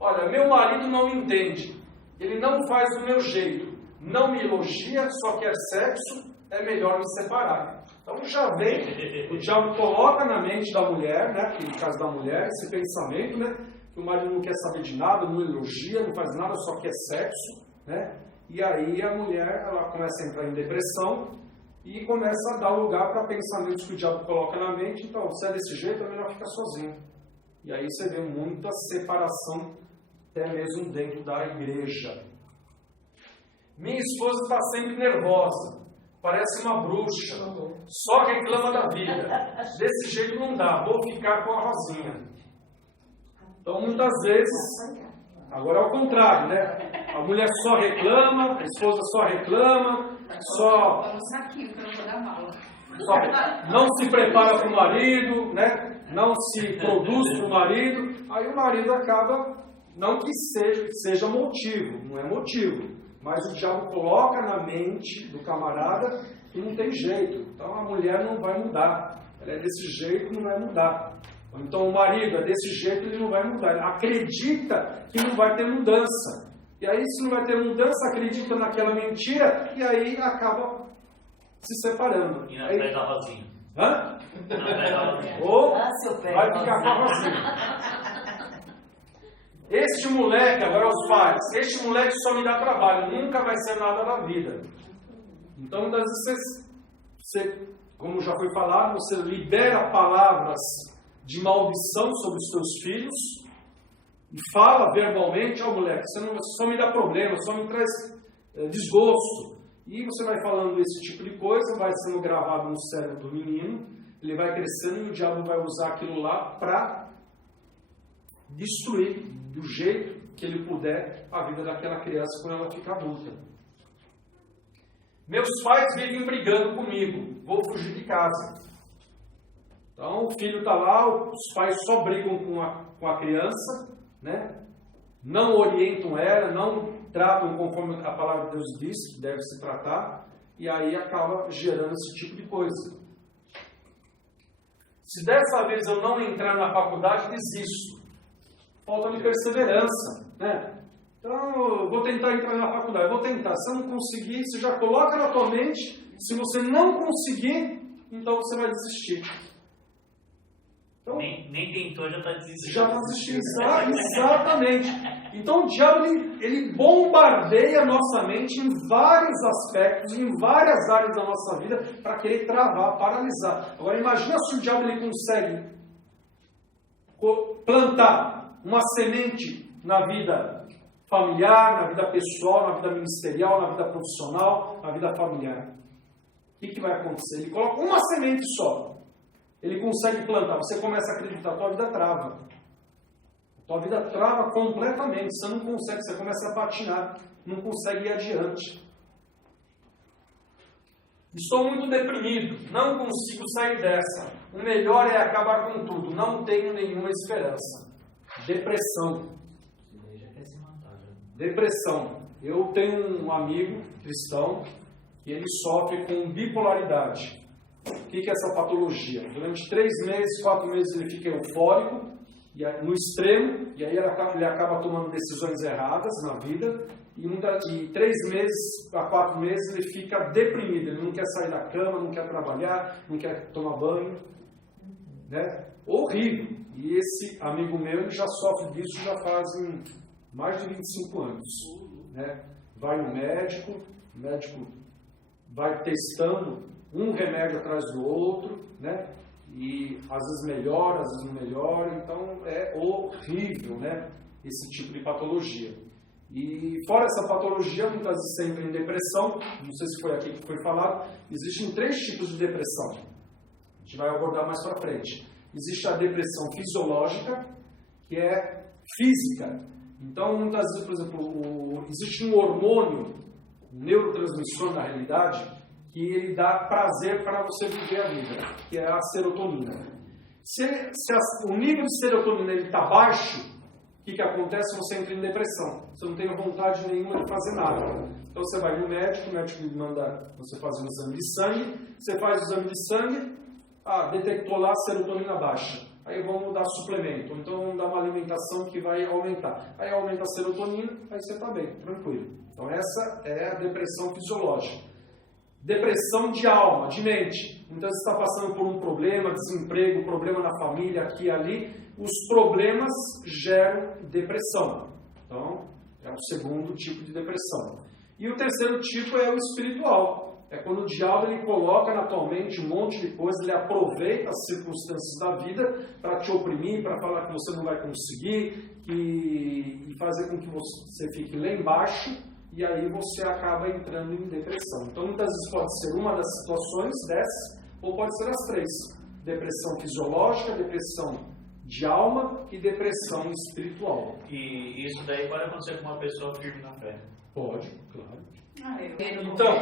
Olha, meu marido não entende. Ele não faz do meu jeito. Não me elogia, só quer sexo. É melhor me separar. Então já vem, o diabo coloca na mente da mulher, né, no caso da mulher, esse pensamento, né, que o marido não quer saber de nada, não elogia, não faz nada, só quer sexo, né, e aí a mulher ela começa a entrar em depressão e começa a dar lugar para pensamentos que o diabo coloca na mente. Então, se é desse jeito, é melhor ficar sozinho. E aí você vê muita separação, até mesmo dentro da igreja. Minha esposa está sempre nervosa. Parece uma bruxa, só reclama da vida. Desse jeito não dá, vou ficar com a Rosinha. Então, muitas vezes, agora é o contrário, né? A mulher só reclama, a esposa só reclama, só não se prepara para o marido, né? Não se produz para o marido. Aí o marido acaba, não que seja motivo, não é motivo. Mas o diabo coloca na mente do camarada que não tem jeito. Então a mulher não vai mudar. Ela é desse jeito, não vai mudar. Então o marido é desse jeito, ele não vai mudar. Ele acredita que não vai ter mudança. E aí se não vai ter mudança, acredita naquela mentira e aí acaba se separando. E na pé da Rosinha. Hã? Na pé da Rosinha. Ou vai ficar com a Rosinha. Este moleque, agora os pais, este moleque só me dá trabalho, nunca vai ser nada na vida. Então, muitas vezes, você, como já foi falado, você libera palavras de maldição sobre os seus filhos e fala verbalmente, moleque, você só me dá problema, só me traz desgosto. E você vai falando esse tipo de coisa, vai sendo gravado no cérebro do menino, ele vai crescendo e o diabo vai usar aquilo lá para destruir do jeito que ele puder a vida daquela criança quando ela fica adulta. Meus pais vivem brigando comigo, vou fugir de casa. Então o filho está lá, os pais só brigam com a criança, né? Não orientam ela, não tratam conforme a palavra de Deus diz que deve se tratar, e aí acaba gerando esse tipo de coisa. Se dessa vez eu não entrar na faculdade, desisto. Falta de perseverança, né? Então, eu vou tentar entrar na faculdade, vou tentar. Se eu não conseguir, você já coloca na tua mente. Se você não conseguir, então você vai desistir. Então, nem tentou, já está desistindo. já está desistindo, exatamente. Então, o diabo, ele bombardeia a nossa mente em vários aspectos, em várias áreas da nossa vida, para querer travar, paralisar. Agora, imagina se o diabo ele consegue plantar uma semente na vida familiar, na vida pessoal, na vida ministerial, na vida profissional, na vida familiar. O que vai acontecer? Ele coloca uma semente só. Ele consegue plantar. Você começa a acreditar, a tua vida trava. A tua vida trava completamente. Você não consegue, você começa a patinar. Não consegue ir adiante. Estou muito deprimido. Não consigo sair dessa. O melhor é acabar com tudo. Não tenho nenhuma esperança. Depressão. Depressão. Eu tenho um amigo cristão que ele sofre com bipolaridade. O que é essa patologia? Durante 3 meses, 4 meses ele fica eufórico, no extremo, e aí ele acaba tomando decisões erradas na vida, e 3 meses a 4 meses ele fica deprimido, ele não quer sair da cama, não quer trabalhar, não quer tomar banho, né? Horrível. E esse amigo meu ele já sofre disso já fazem mais de 25 anos, né? Vai no médico, o médico vai testando um remédio atrás do outro, né? E às vezes melhora, às vezes não melhora, então é horrível, né? Esse tipo de patologia. E fora essa patologia, muitas vezes você entra em depressão, não sei se foi aqui que foi falado, existem 3 tipos de depressão. A gente vai abordar mais para frente. Existe a depressão fisiológica, que é física. Então, muitas vezes, por exemplo, existe um hormônio, um neurotransmissor na realidade, que ele dá prazer para você viver a vida, que é a serotonina. Se o nível de serotonina está baixo, o que acontece? Você entra em depressão. Você não tem vontade nenhuma de fazer nada. Então você vai no médico, o médico manda você fazer um exame de sangue, você faz o exame de sangue, detectou lá a serotonina baixa. Aí vamos dar suplemento, ou então vamos dar uma alimentação que vai aumentar. Aí aumenta a serotonina, aí você está bem, tranquilo. Então essa é a depressão fisiológica. Depressão de alma, de mente. Muitas vezes está passando por um problema, desemprego, problema na família, aqui e ali. Os problemas geram depressão. Então, é o segundo tipo de depressão. E o terceiro tipo é o espiritual. É quando o diabo ele coloca na tua mente um monte de coisa, ele aproveita as circunstâncias da vida para te oprimir, para falar que você não vai conseguir, e fazer com que você fique lá embaixo, e aí você acaba entrando em depressão. Então, muitas vezes pode ser uma das situações dessas, ou pode ser as 3. Depressão fisiológica, depressão de alma e depressão espiritual. E isso daí pode acontecer com uma pessoa firme na fé? Pode, claro. Então,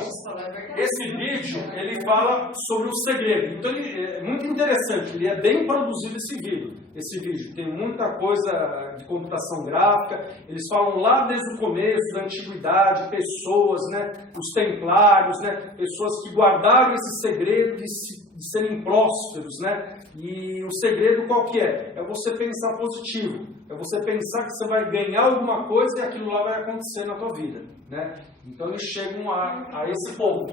esse vídeo, ele fala sobre o segredo. Então, é muito interessante, ele é bem produzido esse vídeo. Tem muita coisa de computação gráfica, eles falam lá desde o começo, da antiguidade, pessoas, né, os templários, né, pessoas que guardaram esse segredo de serem prósperos, né? E o segredo qual que é? É você pensar positivo, é você pensar que você vai ganhar alguma coisa e aquilo lá vai acontecer na tua vida, né? Então eles chegam a esse ponto.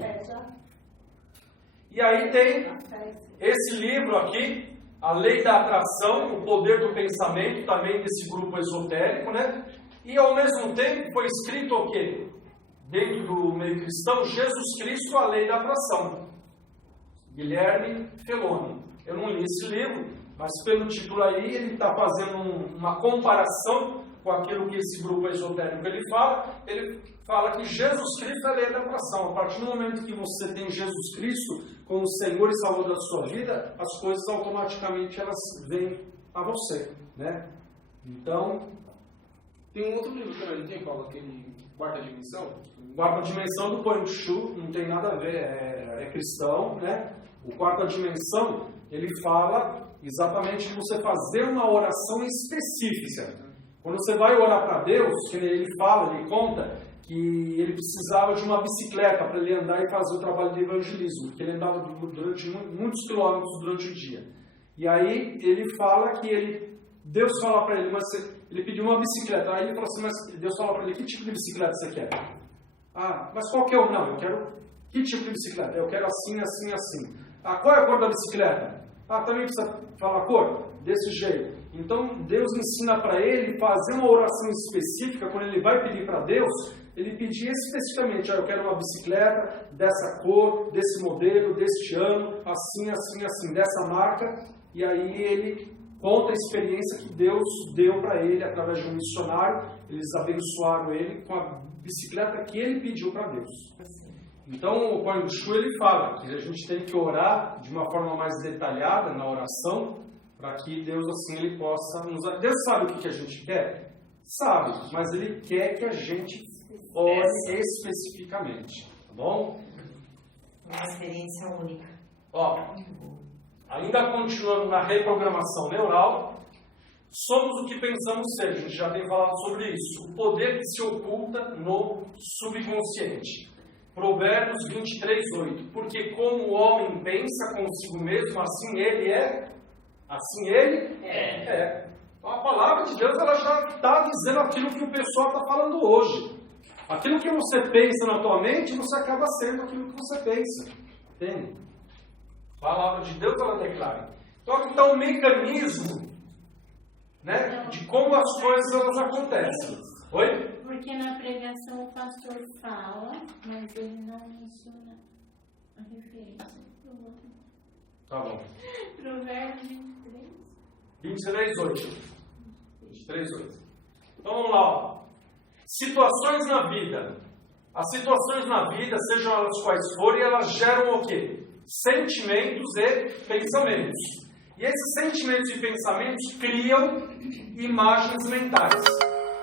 E aí tem esse livro aqui, A Lei da Atração, o Poder do Pensamento, também desse grupo esotérico, né? E ao mesmo tempo foi escrito o quê? Dentro do meio cristão, Jesus Cristo, a Lei da Atração. Guilherme Feloni. Eu não li esse livro, mas pelo título aí ele está fazendo uma comparação com aquilo que esse grupo esotérico ele fala que Jesus Cristo é a lei da atração. A partir do momento que você tem Jesus Cristo como Senhor e Salvador da sua vida, as coisas automaticamente elas vêm a você, né? Então, tem um outro livro também, não tem, Paulo? Aquele Quarta Dimensão? Quarta Dimensão do Pang Shu, não tem nada a ver, é cristão, né? O Quarta Dimensão, ele fala exatamente de você fazer uma oração específica. Quando você vai orar para Deus, ele fala, ele conta que ele precisava de uma bicicleta para ele andar e fazer o trabalho de evangelismo, porque ele andava durante muitos quilômetros durante o dia. E aí ele fala que Deus fala para ele, mas ele pediu uma bicicleta. Aí ele falou assim, mas Deus fala para ele, que tipo de bicicleta você quer? Ah, mas qual que é o não? Eu quero, que tipo de bicicleta? Eu quero assim, assim, assim. Ah, qual é a cor da bicicleta? Ah, também precisa falar a cor? Desse jeito. Então Deus ensina para ele fazer uma oração específica. Quando ele vai pedir para Deus, ele pedir especificamente, eu quero uma bicicleta dessa cor, desse modelo, deste ano, assim, assim, assim, dessa marca. E aí ele conta a experiência que Deus deu para ele através de um missionário. Eles abençoaram ele com a bicicleta que ele pediu para Deus. Então o Pai do Chu, ele fala que a gente tem que orar de uma forma mais detalhada na oração, para que Deus assim ele possa nos... Deus sabe o que a gente quer? Sabe, mas Ele quer que a gente ore especificamente, tá bom? Uma experiência única. Ó, ainda continuando na reprogramação neural, somos o que pensamos ser. A gente já tem falado sobre isso. O poder que se oculta no subconsciente. Provérbios 23:8. Porque como o homem pensa consigo mesmo, assim ele é. Assim ele é. A palavra de Deus ela já está dizendo aquilo que o pessoal está falando hoje. Aquilo que você pensa na tua mente, você acaba sendo aquilo que você pensa. Entende? A palavra de Deus ela declara. Então aqui está um mecanismo, né, de como as coisas elas acontecem. Oi? Porque na pregação o pastor fala, mas ele não menciona a referência. Tá bom. Provérbios 23:8. 23:8. Então vamos lá. Ó. Situações na vida. As situações na vida, sejam elas quais forem, elas geram o quê? Sentimentos e pensamentos. E esses sentimentos e pensamentos criam imagens mentais.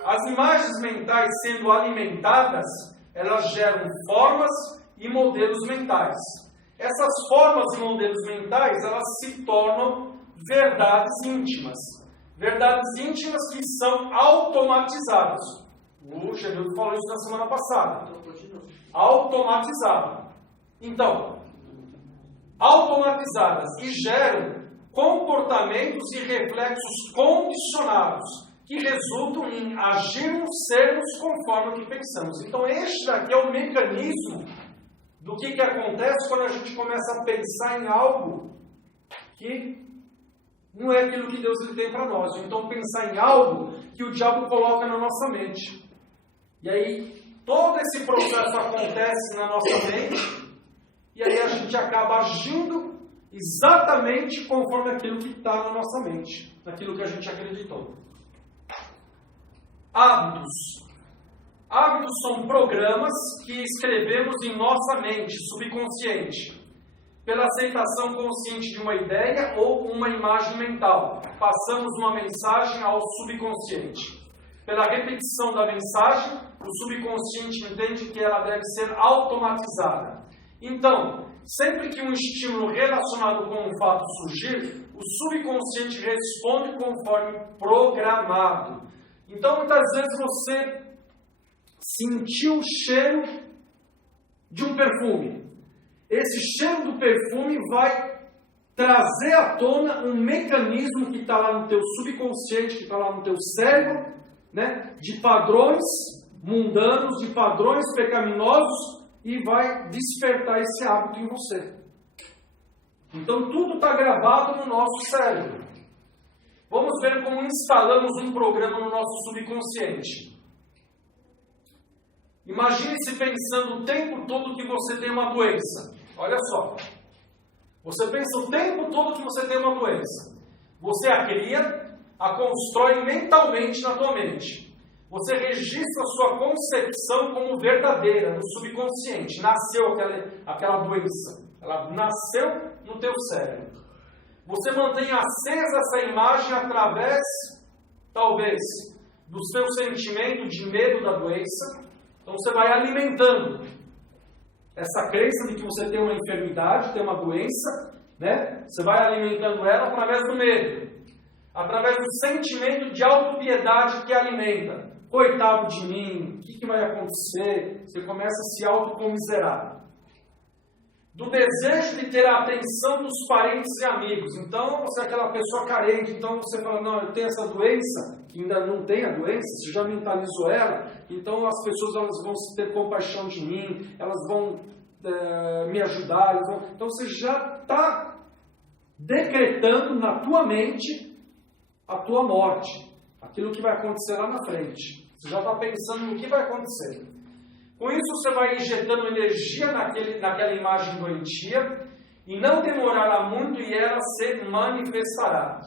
As imagens mentais sendo alimentadas, elas geram formas e modelos mentais. Essas formas e modelos mentais, elas se tornam verdades íntimas. Verdades íntimas que são automatizadas. O Geraldo falou isso na semana passada. Automatizado. Então, automatizadas e geram comportamentos e reflexos condicionados que resultam em agirmos, sermos conforme o que pensamos. Então, este daqui é o mecanismo do que acontece quando a gente começa a pensar em algo que não é aquilo que Deus ele tem para nós. Então, pensar em algo que o diabo coloca na nossa mente. E aí, todo esse processo acontece na nossa mente, e aí a gente acaba agindo exatamente conforme aquilo que está na nossa mente, naquilo que a gente acreditou. Hábitos. Hábitos são programas que escrevemos em nossa mente subconsciente, pela aceitação consciente de uma ideia ou uma imagem mental. Passamos uma mensagem ao subconsciente. Pela repetição da mensagem, o subconsciente entende que ela deve ser automatizada. Então, sempre que um estímulo relacionado com um fato surgir, o subconsciente responde conforme programado. Então, muitas vezes você sentiu o cheiro de um perfume. Esse cheiro do perfume vai trazer à tona um mecanismo que está lá no teu subconsciente, que está lá no teu cérebro, né, de padrões mundanos, de padrões pecaminosos, e vai despertar esse hábito em você. Então tudo está gravado no nosso cérebro. Vamos ver como instalamos um programa no nosso subconsciente. Imagine-se pensando o tempo todo que você tem uma doença. Olha só. Você pensa o tempo todo que você tem uma doença. Você a cria, a constrói mentalmente na tua mente. Você registra a sua concepção como verdadeira no subconsciente. Nasceu aquela doença. Ela nasceu no teu cérebro. Você mantém acesa essa imagem através, talvez, do seu sentimento de medo da doença. Então você vai alimentando essa crença de que você tem uma enfermidade, tem uma doença, né? Você vai alimentando ela através do medo, através do sentimento de autopiedade que alimenta. Coitado de mim, o que vai acontecer? Você começa a se autocomiserar. Do desejo de ter a atenção dos parentes e amigos. Então, você é aquela pessoa carente, então você fala, não, eu tenho essa doença, que ainda não tem a doença, você já mentalizou ela, então as pessoas elas vão ter compaixão de mim, elas vão me ajudar, então você já está decretando na tua mente a tua morte, aquilo que vai acontecer lá na frente. Você já está pensando no que vai acontecer. Com isso, você vai injetando energia naquela imagem doentia e não demorará muito e ela se manifestará.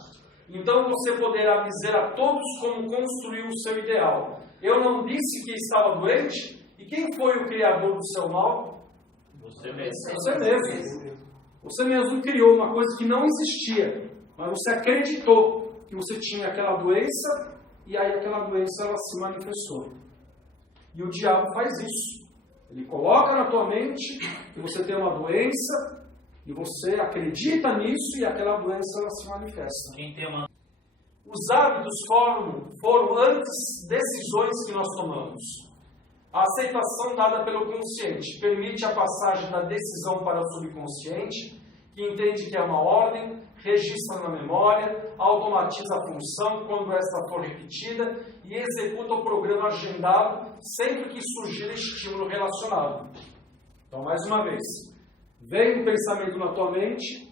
Então você poderá dizer a todos como construiu o seu ideal. Eu não disse que estava doente? E quem foi o criador do seu mal? Você mesmo. Você mesmo. Você mesmo criou uma coisa que não existia, mas você acreditou que você tinha aquela doença e aí aquela doença ela se manifestou. E o diabo faz isso. Ele coloca na tua mente que você tem uma doença e você acredita nisso e aquela doença ela se manifesta. Quem tem uma... Os hábitos foram antes decisões que nós tomamos. A aceitação dada pelo consciente permite a passagem da decisão para o subconsciente, que entende que é uma ordem, registra na memória, automatiza a função quando esta for repetida e executa o programa agendado sempre que surgir estímulo relacionado. Então, mais uma vez, vem um pensamento na tua mente,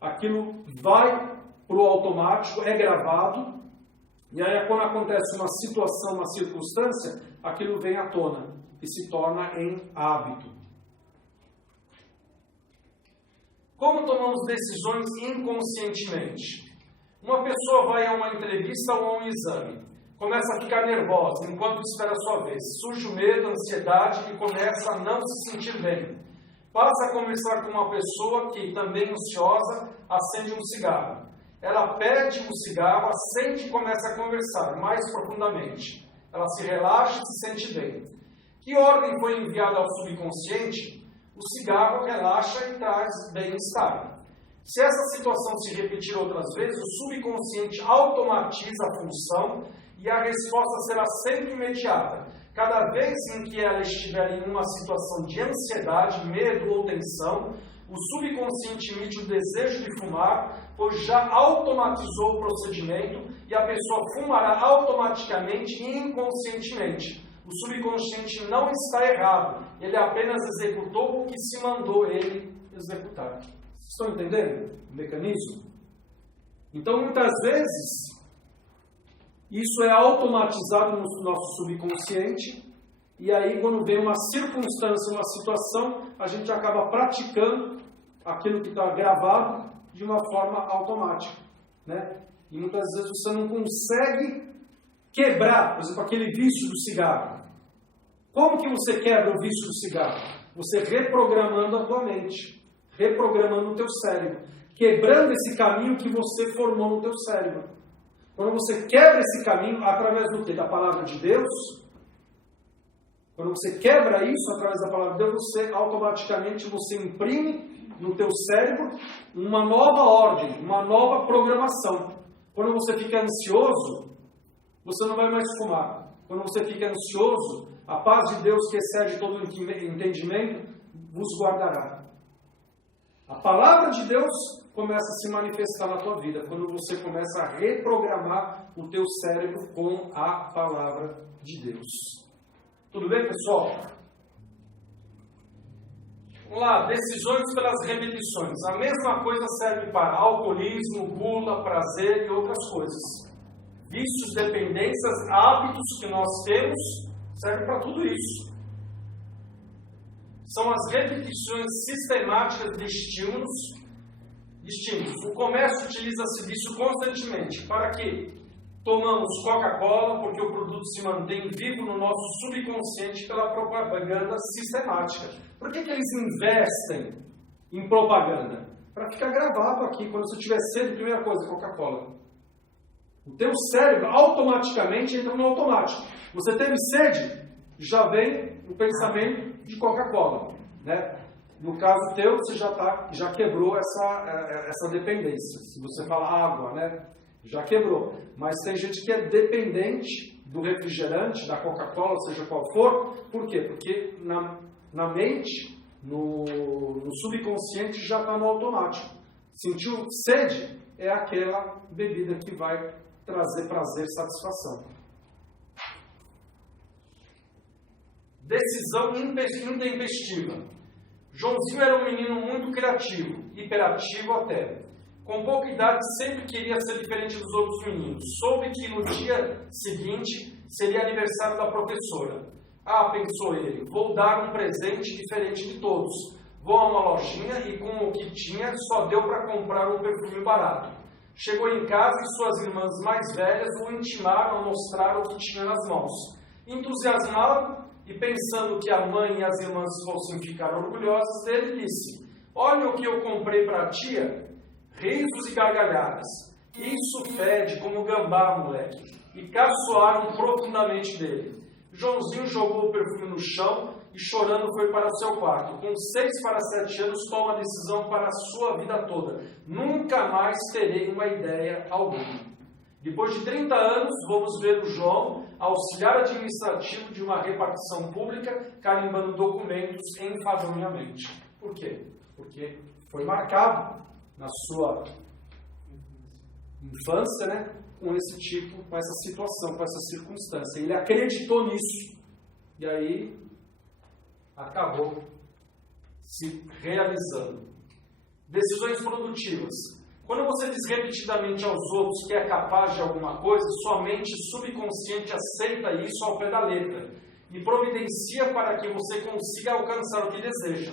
aquilo vai para o automático, é gravado, e aí quando acontece uma situação, uma circunstância, aquilo vem à tona e se torna em hábito. Como tomamos decisões inconscientemente? Uma pessoa vai a uma entrevista ou a um exame, começa a ficar nervosa enquanto espera a sua vez. Surge o medo, a ansiedade e começa a não se sentir bem. Passa a conversar com uma pessoa que, também ansiosa, acende um cigarro. Ela pede um cigarro, acende e começa a conversar mais profundamente. Ela se relaxa e se sente bem. Que ordem foi enviada ao subconsciente? O cigarro relaxa e traz bem-estar. Se essa situação se repetir outras vezes, o subconsciente automatiza a função e a resposta será sempre imediata. Cada vez em que ela estiver em uma situação de ansiedade, medo ou tensão, o subconsciente emite o desejo de fumar, pois já automatizou o procedimento e a pessoa fumará automaticamente e inconscientemente. O subconsciente não está errado, ele apenas executou o que se mandou ele executar. Vocês estão entendendo o mecanismo? Então, muitas vezes, isso é automatizado no nosso subconsciente, e aí, quando vem uma circunstância, uma situação, a gente acaba praticando aquilo que está gravado de uma forma automática, né? E muitas vezes você não consegue quebrar, por exemplo, aquele vício do cigarro. Como que você quebra o vício do cigarro? Você reprogramando a tua mente, reprogramando o teu cérebro, quebrando esse caminho que você formou no teu cérebro. Quando você quebra esse caminho através do quê? Da palavra de Deus. Quando você quebra isso através da palavra de Deus, você automaticamente imprime no teu cérebro uma nova ordem, uma nova programação. Quando você fica ansioso, você não vai mais fumar. Quando você fica ansioso, a paz de Deus que excede todo o entendimento vos guardará. A palavra de Deus começa a se manifestar na tua vida quando você começa a reprogramar o teu cérebro com a palavra de Deus. Tudo bem, pessoal? Vamos lá, decisões pelas repetições. A mesma coisa serve para alcoolismo, gula, prazer e outras coisas. Vícios, dependências, hábitos que nós temos, serve para tudo isso. São as repetições sistemáticas de estímulos. O comércio utiliza-se disso constantemente. Para quê? Tomamos Coca-Cola porque o produto se mantém vivo no nosso subconsciente pela propaganda sistemática. Por que eles investem em propaganda? Para ficar gravado aqui. Quando você tiver sede, primeira coisa, Coca-Cola. O teu cérebro automaticamente entra no automático. Você teve sede, já vem o pensamento de Coca-Cola, né? No caso teu, você já quebrou essa dependência. Se você fala água, né? Já quebrou. Mas tem gente que é dependente do refrigerante, da Coca-Cola, seja qual for. Por quê? Porque na mente, no subconsciente, já está no automático. Sentiu sede? É aquela bebida que vai trazer prazer e satisfação. Decisão intempestiva. Joãozinho era um menino muito criativo, hiperativo até. Com pouca idade, sempre queria ser diferente dos outros meninos. Soube que no dia seguinte seria aniversário da professora. Ah, pensou ele, vou dar um presente diferente de todos. Vou a uma lojinha e com o que tinha só deu para comprar um perfume barato. Chegou em casa e suas irmãs mais velhas o intimaram a mostrar o que tinha nas mãos. Entusiasmado e pensando que a mãe e as irmãs fossem ficar orgulhosas dele, disse: olha o que eu comprei para a tia. Risos e gargalhadas. Isso fede como gambá, moleque. E caçoaram profundamente dele. Joãozinho jogou o perfume no chão e chorando foi para o seu quarto. Com 6 para 7 anos toma a decisão para a sua vida toda. Nunca mais terei uma ideia alguma. Depois de 30 anos, vamos ver o João, auxiliar administrativo de uma repartição pública, carimbando documentos enfadonhamente. Por quê? Porque foi marcado na sua infância, né, com esse tipo, com essa situação, com essa circunstância. Ele acreditou nisso. E aí, acabou se realizando. Decisões produtivas. Quando você diz repetidamente aos outros que é capaz de alguma coisa, sua mente subconsciente aceita isso ao pé da letra e providencia para que você consiga alcançar o que deseja.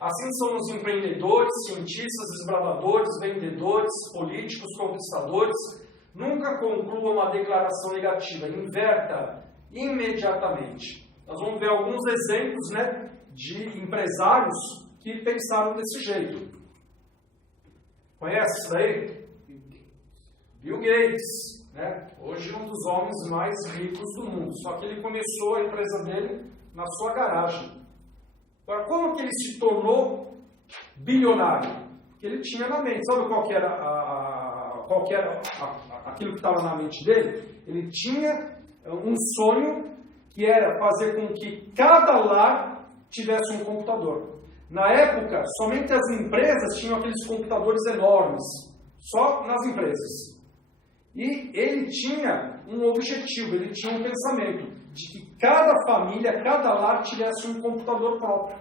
Assim são os empreendedores, cientistas, desbravadores, vendedores, políticos, conquistadores. Nunca conclua uma declaração negativa, inverta imediatamente. Nós vamos ver alguns exemplos, né, de empresários que pensaram desse jeito. Conhece isso daí? Bill Gates, né? Hoje um dos homens mais ricos do mundo. Só que ele começou a empresa dele na sua garagem. Agora, como que ele se tornou bilionário? Porque ele tinha na mente. Sabe qual que era aquilo que estava na mente dele? Ele tinha um sonho que era fazer com que cada lar tivesse um computador. Na época, somente as empresas tinham aqueles computadores enormes, só nas empresas. E ele tinha um objetivo, ele tinha um pensamento de que cada família, cada lar tivesse um computador próprio.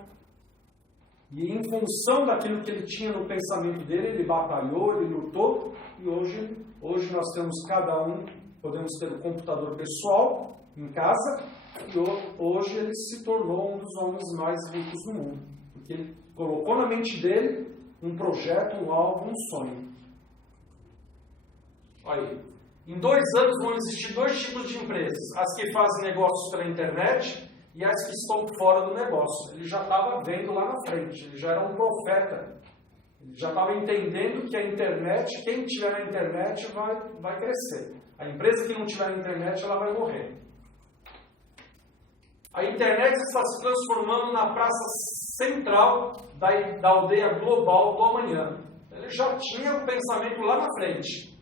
E em função daquilo que ele tinha no pensamento dele, ele batalhou, ele lutou, e hoje nós temos cada um, podemos ter um computador pessoal em casa, e hoje ele se tornou um dos homens mais ricos do mundo. Porque ele colocou na mente dele um projeto, um alvo, um sonho. Olha aí. Em 2 anos vão existir 2 tipos de empresas. As que fazem negócios pela internet e as que estão fora do negócio. Ele já estava vendo lá na frente. Ele já era um profeta. Ele já estava entendendo que a internet, quem tiver na internet vai crescer. A empresa que não tiver na internet, ela vai morrer. A internet está se transformando na praça central da aldeia global do amanhã. Ele já tinha o pensamento lá na frente.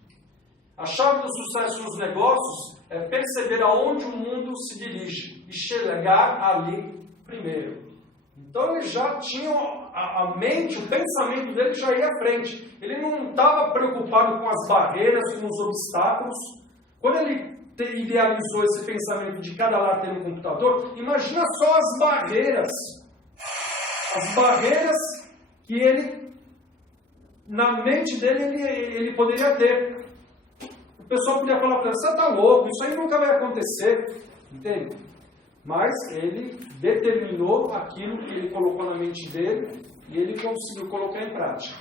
A chave do sucesso nos negócios é perceber aonde o mundo se dirige e chegar ali primeiro. Então ele já tinha a mente, o pensamento dele já ia à frente. Ele não estava preocupado com as barreiras, com os obstáculos. Quando ele idealizou esse pensamento de cada lar ter um computador, imagina só as barreiras. As barreiras que ele, na mente dele, ele poderia ter. O pessoal podia falar para ele: você está louco, isso aí nunca vai acontecer. Entende? Mas ele determinou aquilo que ele colocou na mente dele e ele conseguiu colocar em prática.